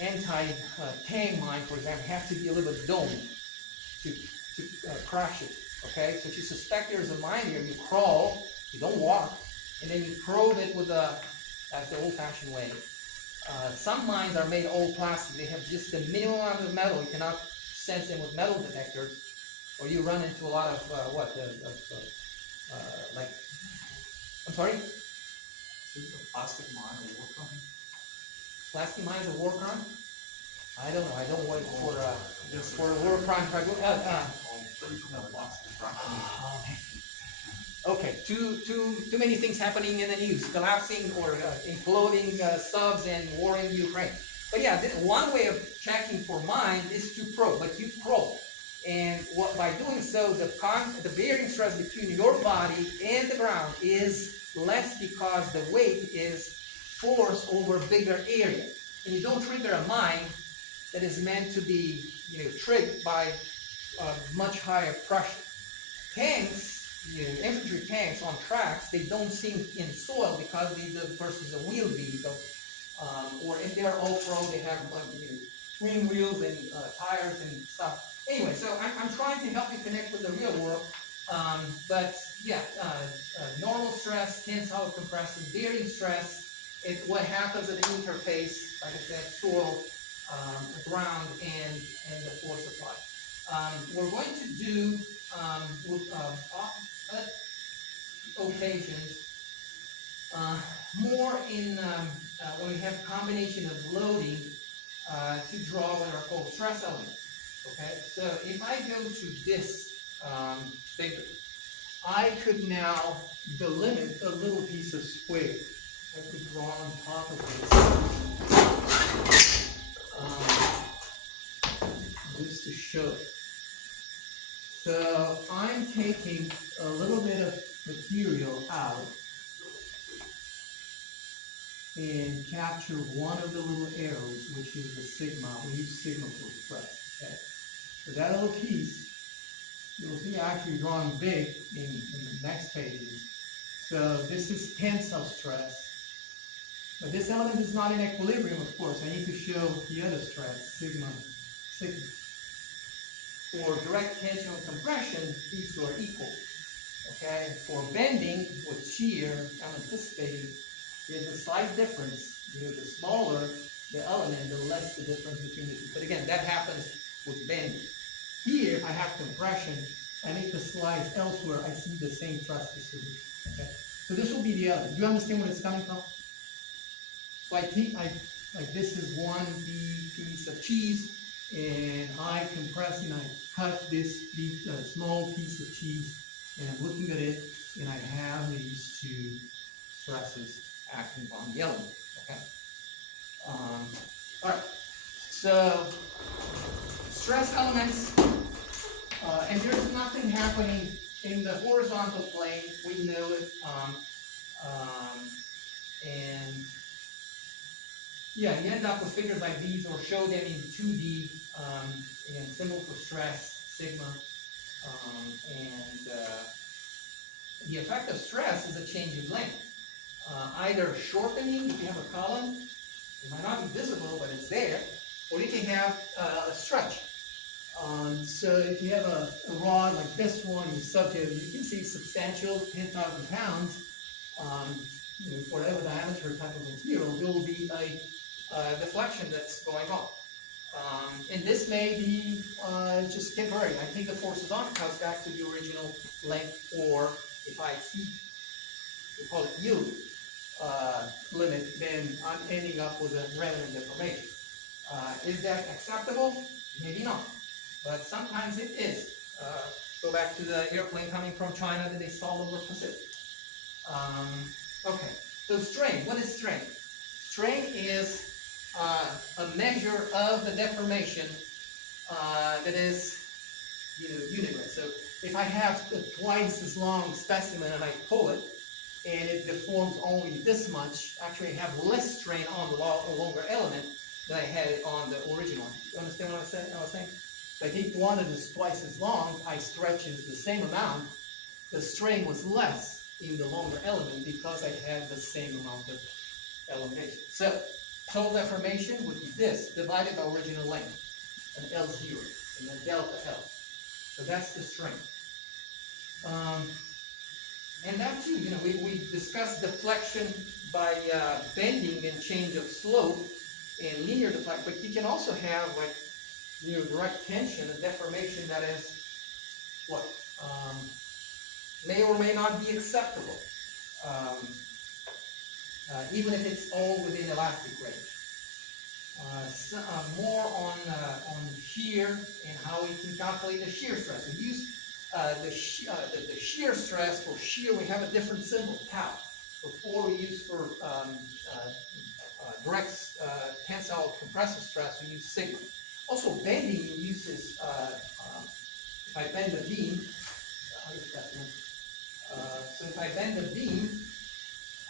anti-tank mine, for example, have to be a little bit domed to crash it. Okay, so if you suspect there's a mine here, you crawl, you don't walk, and then you probe it that's the old-fashioned way. Some mines are made all plastic. They have just the minimum amount of metal. You cannot sense them with metal detectors, or you run into a lot of I'm sorry? Is a plastic mine a war crime? Plastic mine is a war crime? I don't know. I don't wait for a war crime tribunal. Okay, too many things happening in the news, collapsing or imploding subs and war in Ukraine. But yeah, one way of checking for mine is to probe, but you probe. And by doing so, the bearing stress between your body and the ground is less because the weight is force over a bigger area. And you don't trigger a mine that is meant to be triggered by much higher pressure. Tanks, infantry tanks on tracks, they don't sink in soil because versus a wheeled vehicle, Or if they are off-road, they have like, twin wheels and tires and stuff. Anyway, so I'm trying to help you connect with the real world. But yeah, normal stress, tensile compression, bearing stress, what happens at the interface, like I said, soil, ground, and the force supply. We're going to do, at occasions, more in, when we have combination of loading, to draw what are called stress elements. Okay, so if I go to this figure, I could now delimit a little piece of square. I could draw on top of this, just to show it. So I'm taking a little bit of material out and capture one of the little arrows, which is the sigma. We use sigma for stress. Okay. So that little piece, you'll see actually drawing big in the next pages. So this is tensile stress. But this element is not in equilibrium, of course. I need to show the other stress, sigma. For direct tension and compression, these two are equal. Okay. For bending with shear, I'm anticipating there's a slight difference. The smaller the element, the less the difference between the two. But again, that happens with bending. Here, if I have compression, I make the slice elsewhere, I see the same stress distribution. Okay? So this will be the other. Do you understand where it's coming from? So like this is one big piece of cheese, and I compress and I cut this small piece of cheese, and I'm looking at it, and I have these two stresses acting on the element. Okay. All right. So stress elements, and there's nothing happening in the horizontal plane. We know it, and yeah, you end up with figures like these, or show them in 2D, and symbol for stress, sigma, and the effect of stress is a change in length. Either shortening, if you have a column, it might not be visible, but it's there, or you can have a stretch. So if you have a rod like this one, you subject, you can see substantial 10,000 pounds, whatever diameter type of material, there will be a deflection that's going on. And this may be just temporary. I think the force is on, it comes back to the original length, or if I exceed, we call it yield limit, then I'm ending up with a remnant deformation. Is that acceptable? Maybe not, but sometimes it is. Go back to the airplane coming from China that they stalled over Pacific. Okay, so strain, what is strain? Strain is a measure of the deformation that is unitless. So if I have twice as long specimen and I pull it, and it deforms only this much, actually I have less strain on the longer element than I had on the original one. You understand what I was saying? If I take one that is twice as long, I stretch it the same amount, the strain was less in the longer element because I had the same amount of elongation. So total deformation would be this, divided by original length, an L0, and then delta L. So that's the strain. And that too, we discussed deflection by bending and change of slope and linear deflection, but you can also have direct tension, a deformation that is what may or may not be acceptable, even if it's all within elastic range. More on shear and how we can calculate the shear stress. We use the shear stress. For shear, we have a different symbol, tau. Before we use for direct tensile compressive stress, we use sigma. Also, bending uses, if I bend the beam, so if I bend the beam,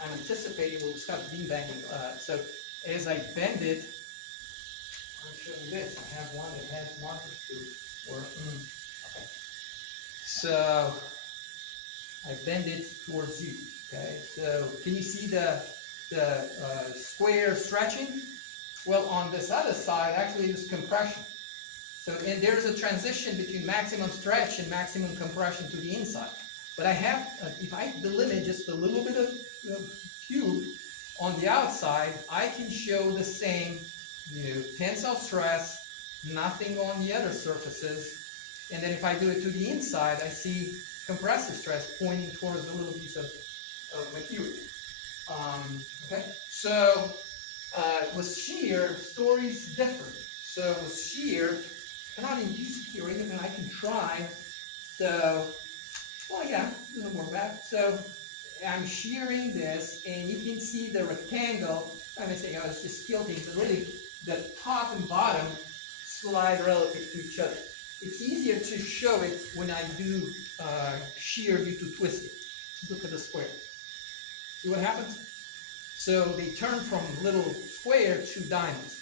I'm anticipating we'll discuss beam bending. So as I bend it, I'm showing this. I have one that has markers too. Okay. So I bend it towards you. Okay. So can you see the square stretching. Well, on this other side, actually there's compression. So, and there's a transition between maximum stretch and maximum compression to the inside. But I have, if I delimit just a little bit of cube on the outside, I can show the same, tensile stress, nothing on the other surfaces. And then if I do it to the inside, I see compressive stress pointing towards the little piece of material. Okay, so with shear, story's different. So with shear, I cannot induce curing, but I can try. So, well, yeah, a little more back. So I'm shearing this, and you can see the rectangle. I'm going to say, it's just tilting, but really the top and bottom slide relative to each other. It's easier to show it when I do shear due to twisting. Look at the square. See what happens? So they turn from little square to diamonds.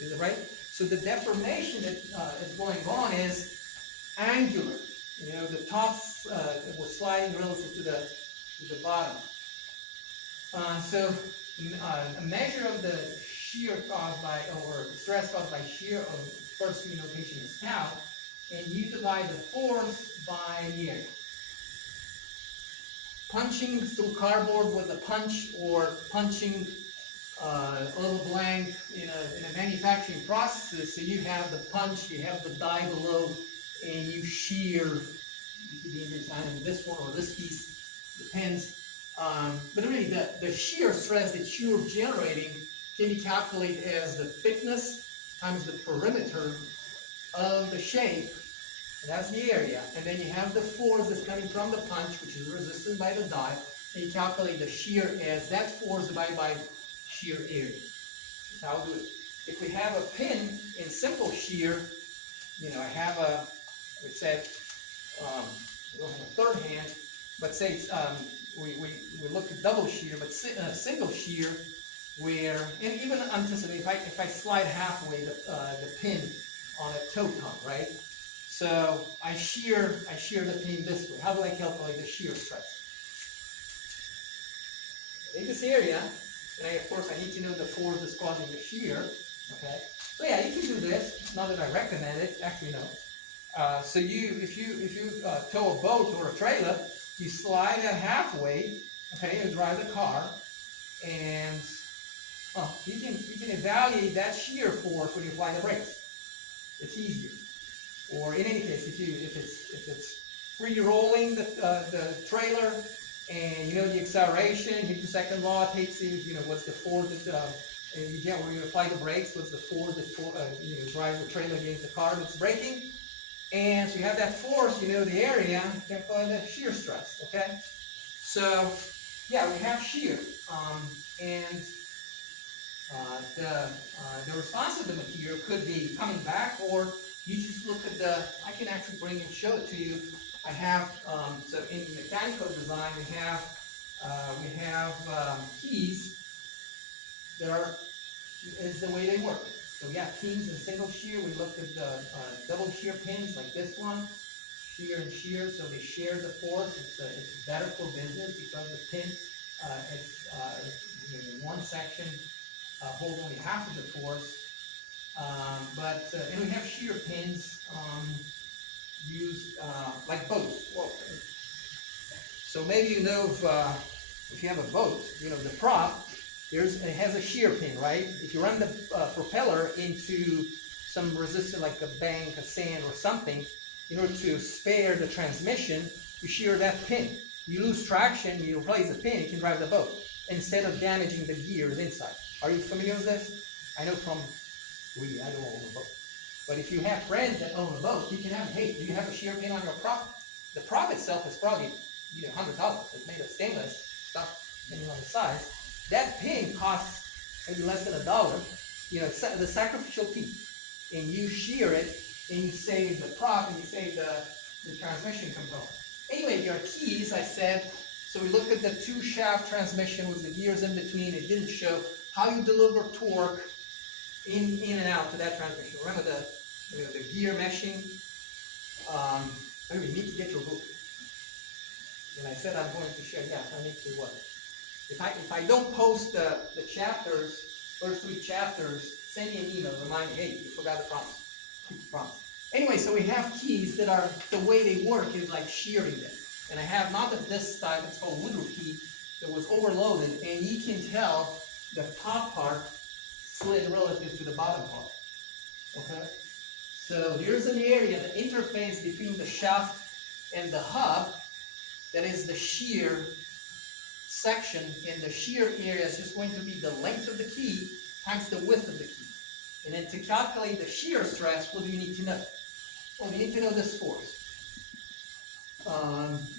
Is it right? So the deformation that is going on is angular. The top was sliding relative to the bottom. So a measure of the shear caused by, or stress caused by shear of first unit notation is tau, and you divide the force by the area. Punching through cardboard with a punch, or punching a little blank in a manufacturing process, so you have the punch, you have the die below, and you shear. You could be in this one or this piece, depends. But really, the shear stress that you're generating can be calculated as the thickness times the perimeter of the shape. That's the area, and then you have the force that's coming from the punch, which is resisted by the die, and you calculate the shear as that force divided by shear area. That's how I'll do it. If we have a pin in simple shear, I have we said, we don't have a third hand, but say it's, we look at double shear, but single shear, where, and even anticipate, if I slide halfway the pin on a toe tongue, right? So I shear the pin this way. How do I calculate the shear stress? Take this area, and of course I need to know the force that's causing the shear. Okay. So yeah, you can do this. Not that I recommend it. Actually, no. So if you tow a boat or a trailer, you slide it halfway. Okay, you drive the car, and you can evaluate that shear force when you apply the brakes. It's easier. Or in any case, if it's free rolling the trailer, and the acceleration, Newton's second law takes you, what's the force that when you apply the brakes, what's the force that drives the trailer against the car that's braking, and so you have that force, the area, you can call it the shear stress. Okay, so yeah, we have shear, and the response of the material could be coming back, or you just look at I can actually bring and show it to you. I have, so in mechanical design, we have keys that is the way they work. So we have pins in single shear. We looked at the double shear pins like this one, shear and shear, so they share the force. It's better for business because the pin, in one section hold only half of the force. And we have shear pins used like boats. Whoa. So maybe if you have a boat, the prop, it has a shear pin, right? If you run the propeller into some resistance like a bank, a sand, or something, in order to spare the transmission, you shear that pin. You lose traction, you replace the pin, you can drive the boat instead of damaging the gears inside. Are you familiar with this? I know I don't own a boat. But if you have friends that own a boat, you can have, hey, do you have a shear pin on your prop? The prop itself is probably $100. It's made of stainless stuff, depending on the size. That pin costs maybe less than $1. The sacrificial piece. And you shear it, and you save the prop, and you save the transmission component. Anyway, your keys, I said, so we looked at the two-shaft transmission with the gears in between. It didn't show how you deliver torque in and out to that transmission. Remember the gear meshing? You need to get your book. And I said I'm going to share. Yeah, I need to what? If I don't post the chapters, first 3 chapters, send me an email, remind me, hey, you forgot the promise. Keep the promise. Anyway, so we have keys that are, the way they work is like shearing them. And I have not of this type, it's called Woodruff key, that was overloaded, and you can tell the top part slid relative to the bottom part. Okay? So here's an area, the interface between the shaft and the hub, that is the shear section, and the shear area is just going to be the length of the key times the width of the key. And then to calculate the shear stress, what do you need to know? Well, you need to know this force.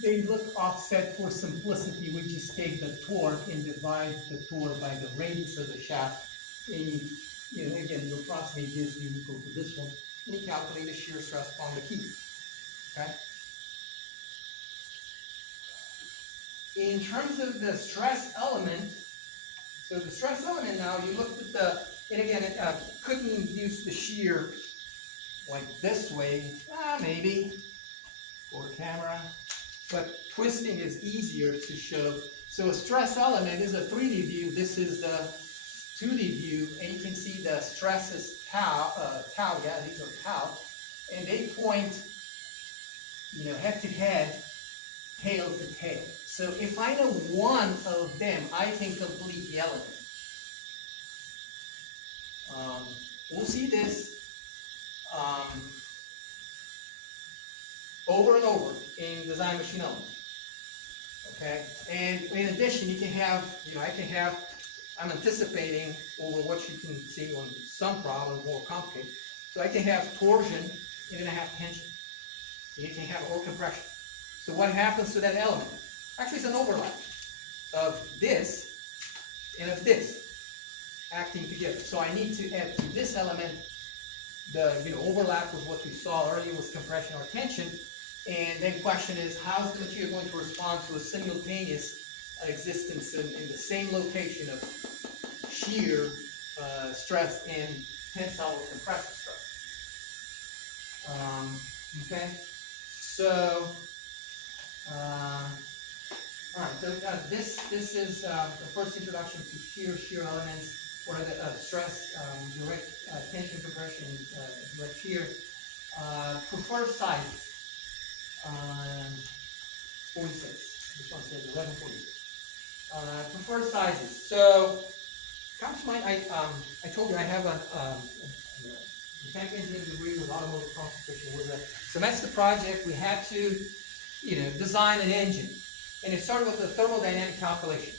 They look offset for simplicity. We just take the torque and divide the torque by the radius of the shaft. And you know, again, you approximate this, you equal to this one, and you calculate the shear stress upon the key. Okay? In terms of the stress element, so the stress element now, you looked at the, and again, it couldn't use the shear like this way, maybe, for the camera, but twisting is easier to show. So a stress element is a 3D view, this is the 2D view, and you can see the stress is tau, these are tau, and they point, you know, head to head, tail to tail. So if I know one of them, I can complete the element. We'll see this over and over in design machine elements. Okay, and in addition, you can have, you know, I can have, I'm anticipating over what you can see on some problems more complicated. So I can have torsion and then I have tension. So you can have or compression. So what happens to that element? Actually, it's an overlap of this and of this acting together. So I need to add to this element the, you know, overlap was what we saw earlier was compression or tension. And then the question is, how is the material going to respond to a simultaneous existence in the same location of shear stress and tensile or compressive stress? Okay, so all right. So this is the first introduction to shear elements, or the stress, direct tension, compression, direct shear. Preferred sizes. 46. This one says 1146. Preferred sizes. So comes to mind. I told you I have a mechanical engineering degree with automotive concentration. It was a semester project. We had to, you know, design an engine, and it started with the thermodynamic calculations.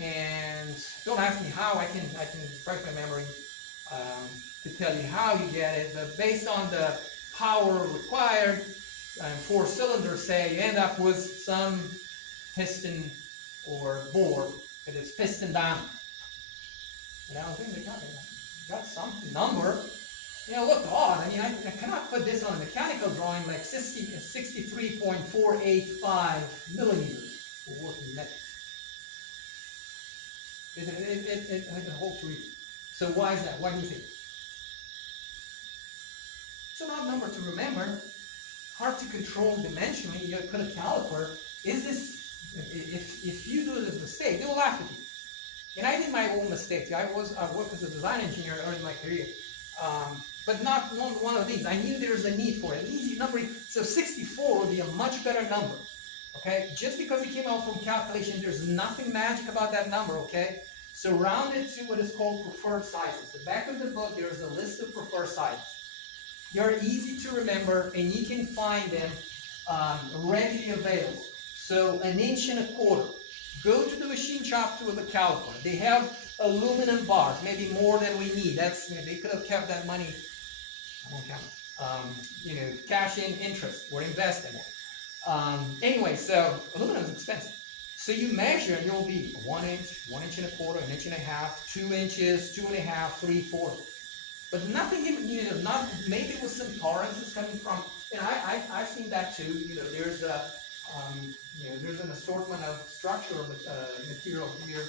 And don't ask me how. I can refresh my memory to tell you how you get it. But based on the power required, 4 cylinders, say, you end up with some piston or bore that is piston down. And I was thinking, got some number. You know, it looked odd. I mean, I cannot put this on a mechanical drawing like 63.485 millimeters for working metric. It holds reading. So why is that? Why do you think? It's an odd number to remember. Hard to control dimensionally. You put a caliper. Is this? If you do this mistake, they will laugh at you. And I did my own mistakes. I worked as a design engineer early in my career, but not one of these. I knew there was a need for it. An easy number. So 64 would be a much better number. Okay, just because it came out from calculation, there's nothing magic about that number. Okay, so round it to what is called preferred sizes. The back of the book, there's a list of preferred sizes. They're easy to remember, and you can find them readily available. So 1.25 inches. Go to the machine shop with a caliper. They have aluminum bars, maybe more than we need. That's, you know, they could have kept that money. I won't count. You know, cash in interest or invest in it. Anyway, so aluminum is expensive. So you measure, and you'll be 1 inch, 1.25 inches, 1.5 inches, 2 inches, 2.5, 3, 4. But nothing, you know, not maybe with some tolerances coming from. And I've seen that too. You know, there's a you know, there's an assortment of structural material here.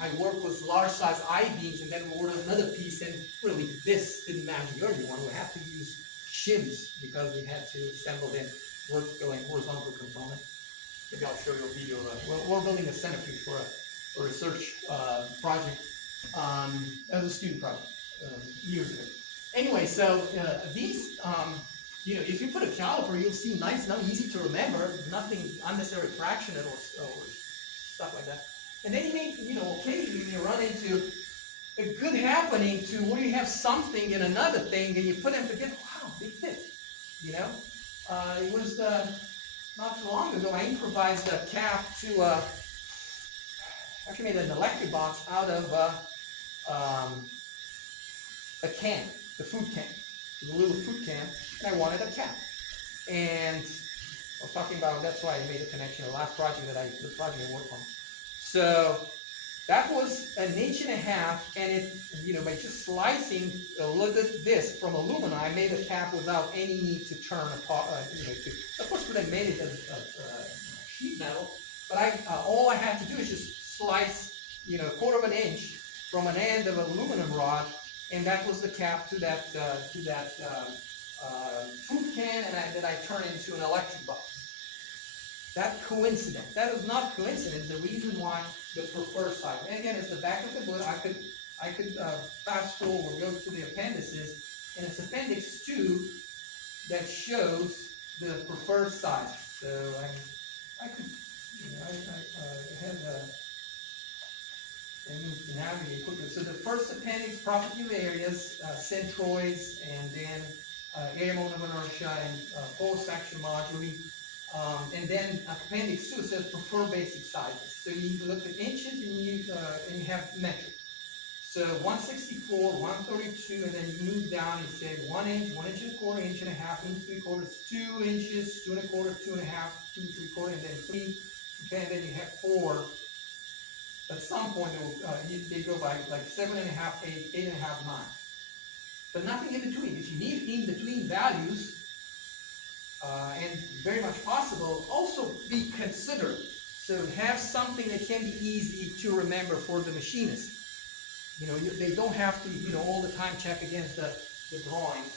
I work with large size I-beams, and then we ordered another piece, and really this didn't match the earlier one. We had to use shims because we had to assemble them vertical and horizontal component. maybe I'll show you a video of it. We're building a centrifuge for a research project as a student project years ago. Anyway, so these, if you put a caliper, you'll see nice and easy to remember, nothing unnecessary fractionate or stuff like that. And then you may, occasionally you run into a good happening to where you have something and another thing, and you put them together. Wow, they fit. It was not too long ago. I improvised a cap to actually made an electric box out of a can, the food can. It was a little food can, and I wanted a cap. And I was talking about, that's why I made a connection, the last project the project I worked on. So that was 1.5 inches, and it, by just slicing a little bit this from aluminum, I made a cap without any need to turn apart, of course, when I made it of sheet metal, but all I had to do is just slice, 1/4 inch from an end of an aluminum rod, and that was the cap to that food can, and then I turned it into an electric box. That coincidence. That is not coincidence. The reason why the preferred side. And again, it's the back of the book. I could fast forward, go to the appendices, and it's appendix 2 that shows the preferred size. So I could, it has I use to navigate quickly. So the first appendix, propagative areas, centroids, and then area mode of inertia and pulse action moduli. And then appendix 2 says prefer basic sizes. So you look at inches and you have metric. So 164, 132, and then you move down and say 1 inch, 1 inch and a quarter, 1.5 inches, 1 3/4, 2 inches, 2 1/4, 2 1/2, 2 3/4, and then 3. Okay, and then you have 4. At some point they go by like 7.5, 8, 8.5, 9. But nothing in between. If you need in between values, and very much possible, also be considered. So have something that can be easy to remember for the machinist. They don't have to, all the time check against the drawings.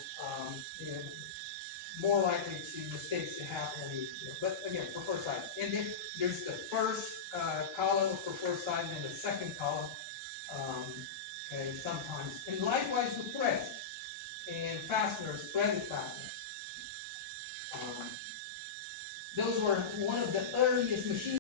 More likely to mistakes to happen. But again, preferred size. And then there's the first column of preferred size and the second column. Okay, sometimes. And likewise with threads and fasteners, threaded fasteners. Those were one of the earliest machines.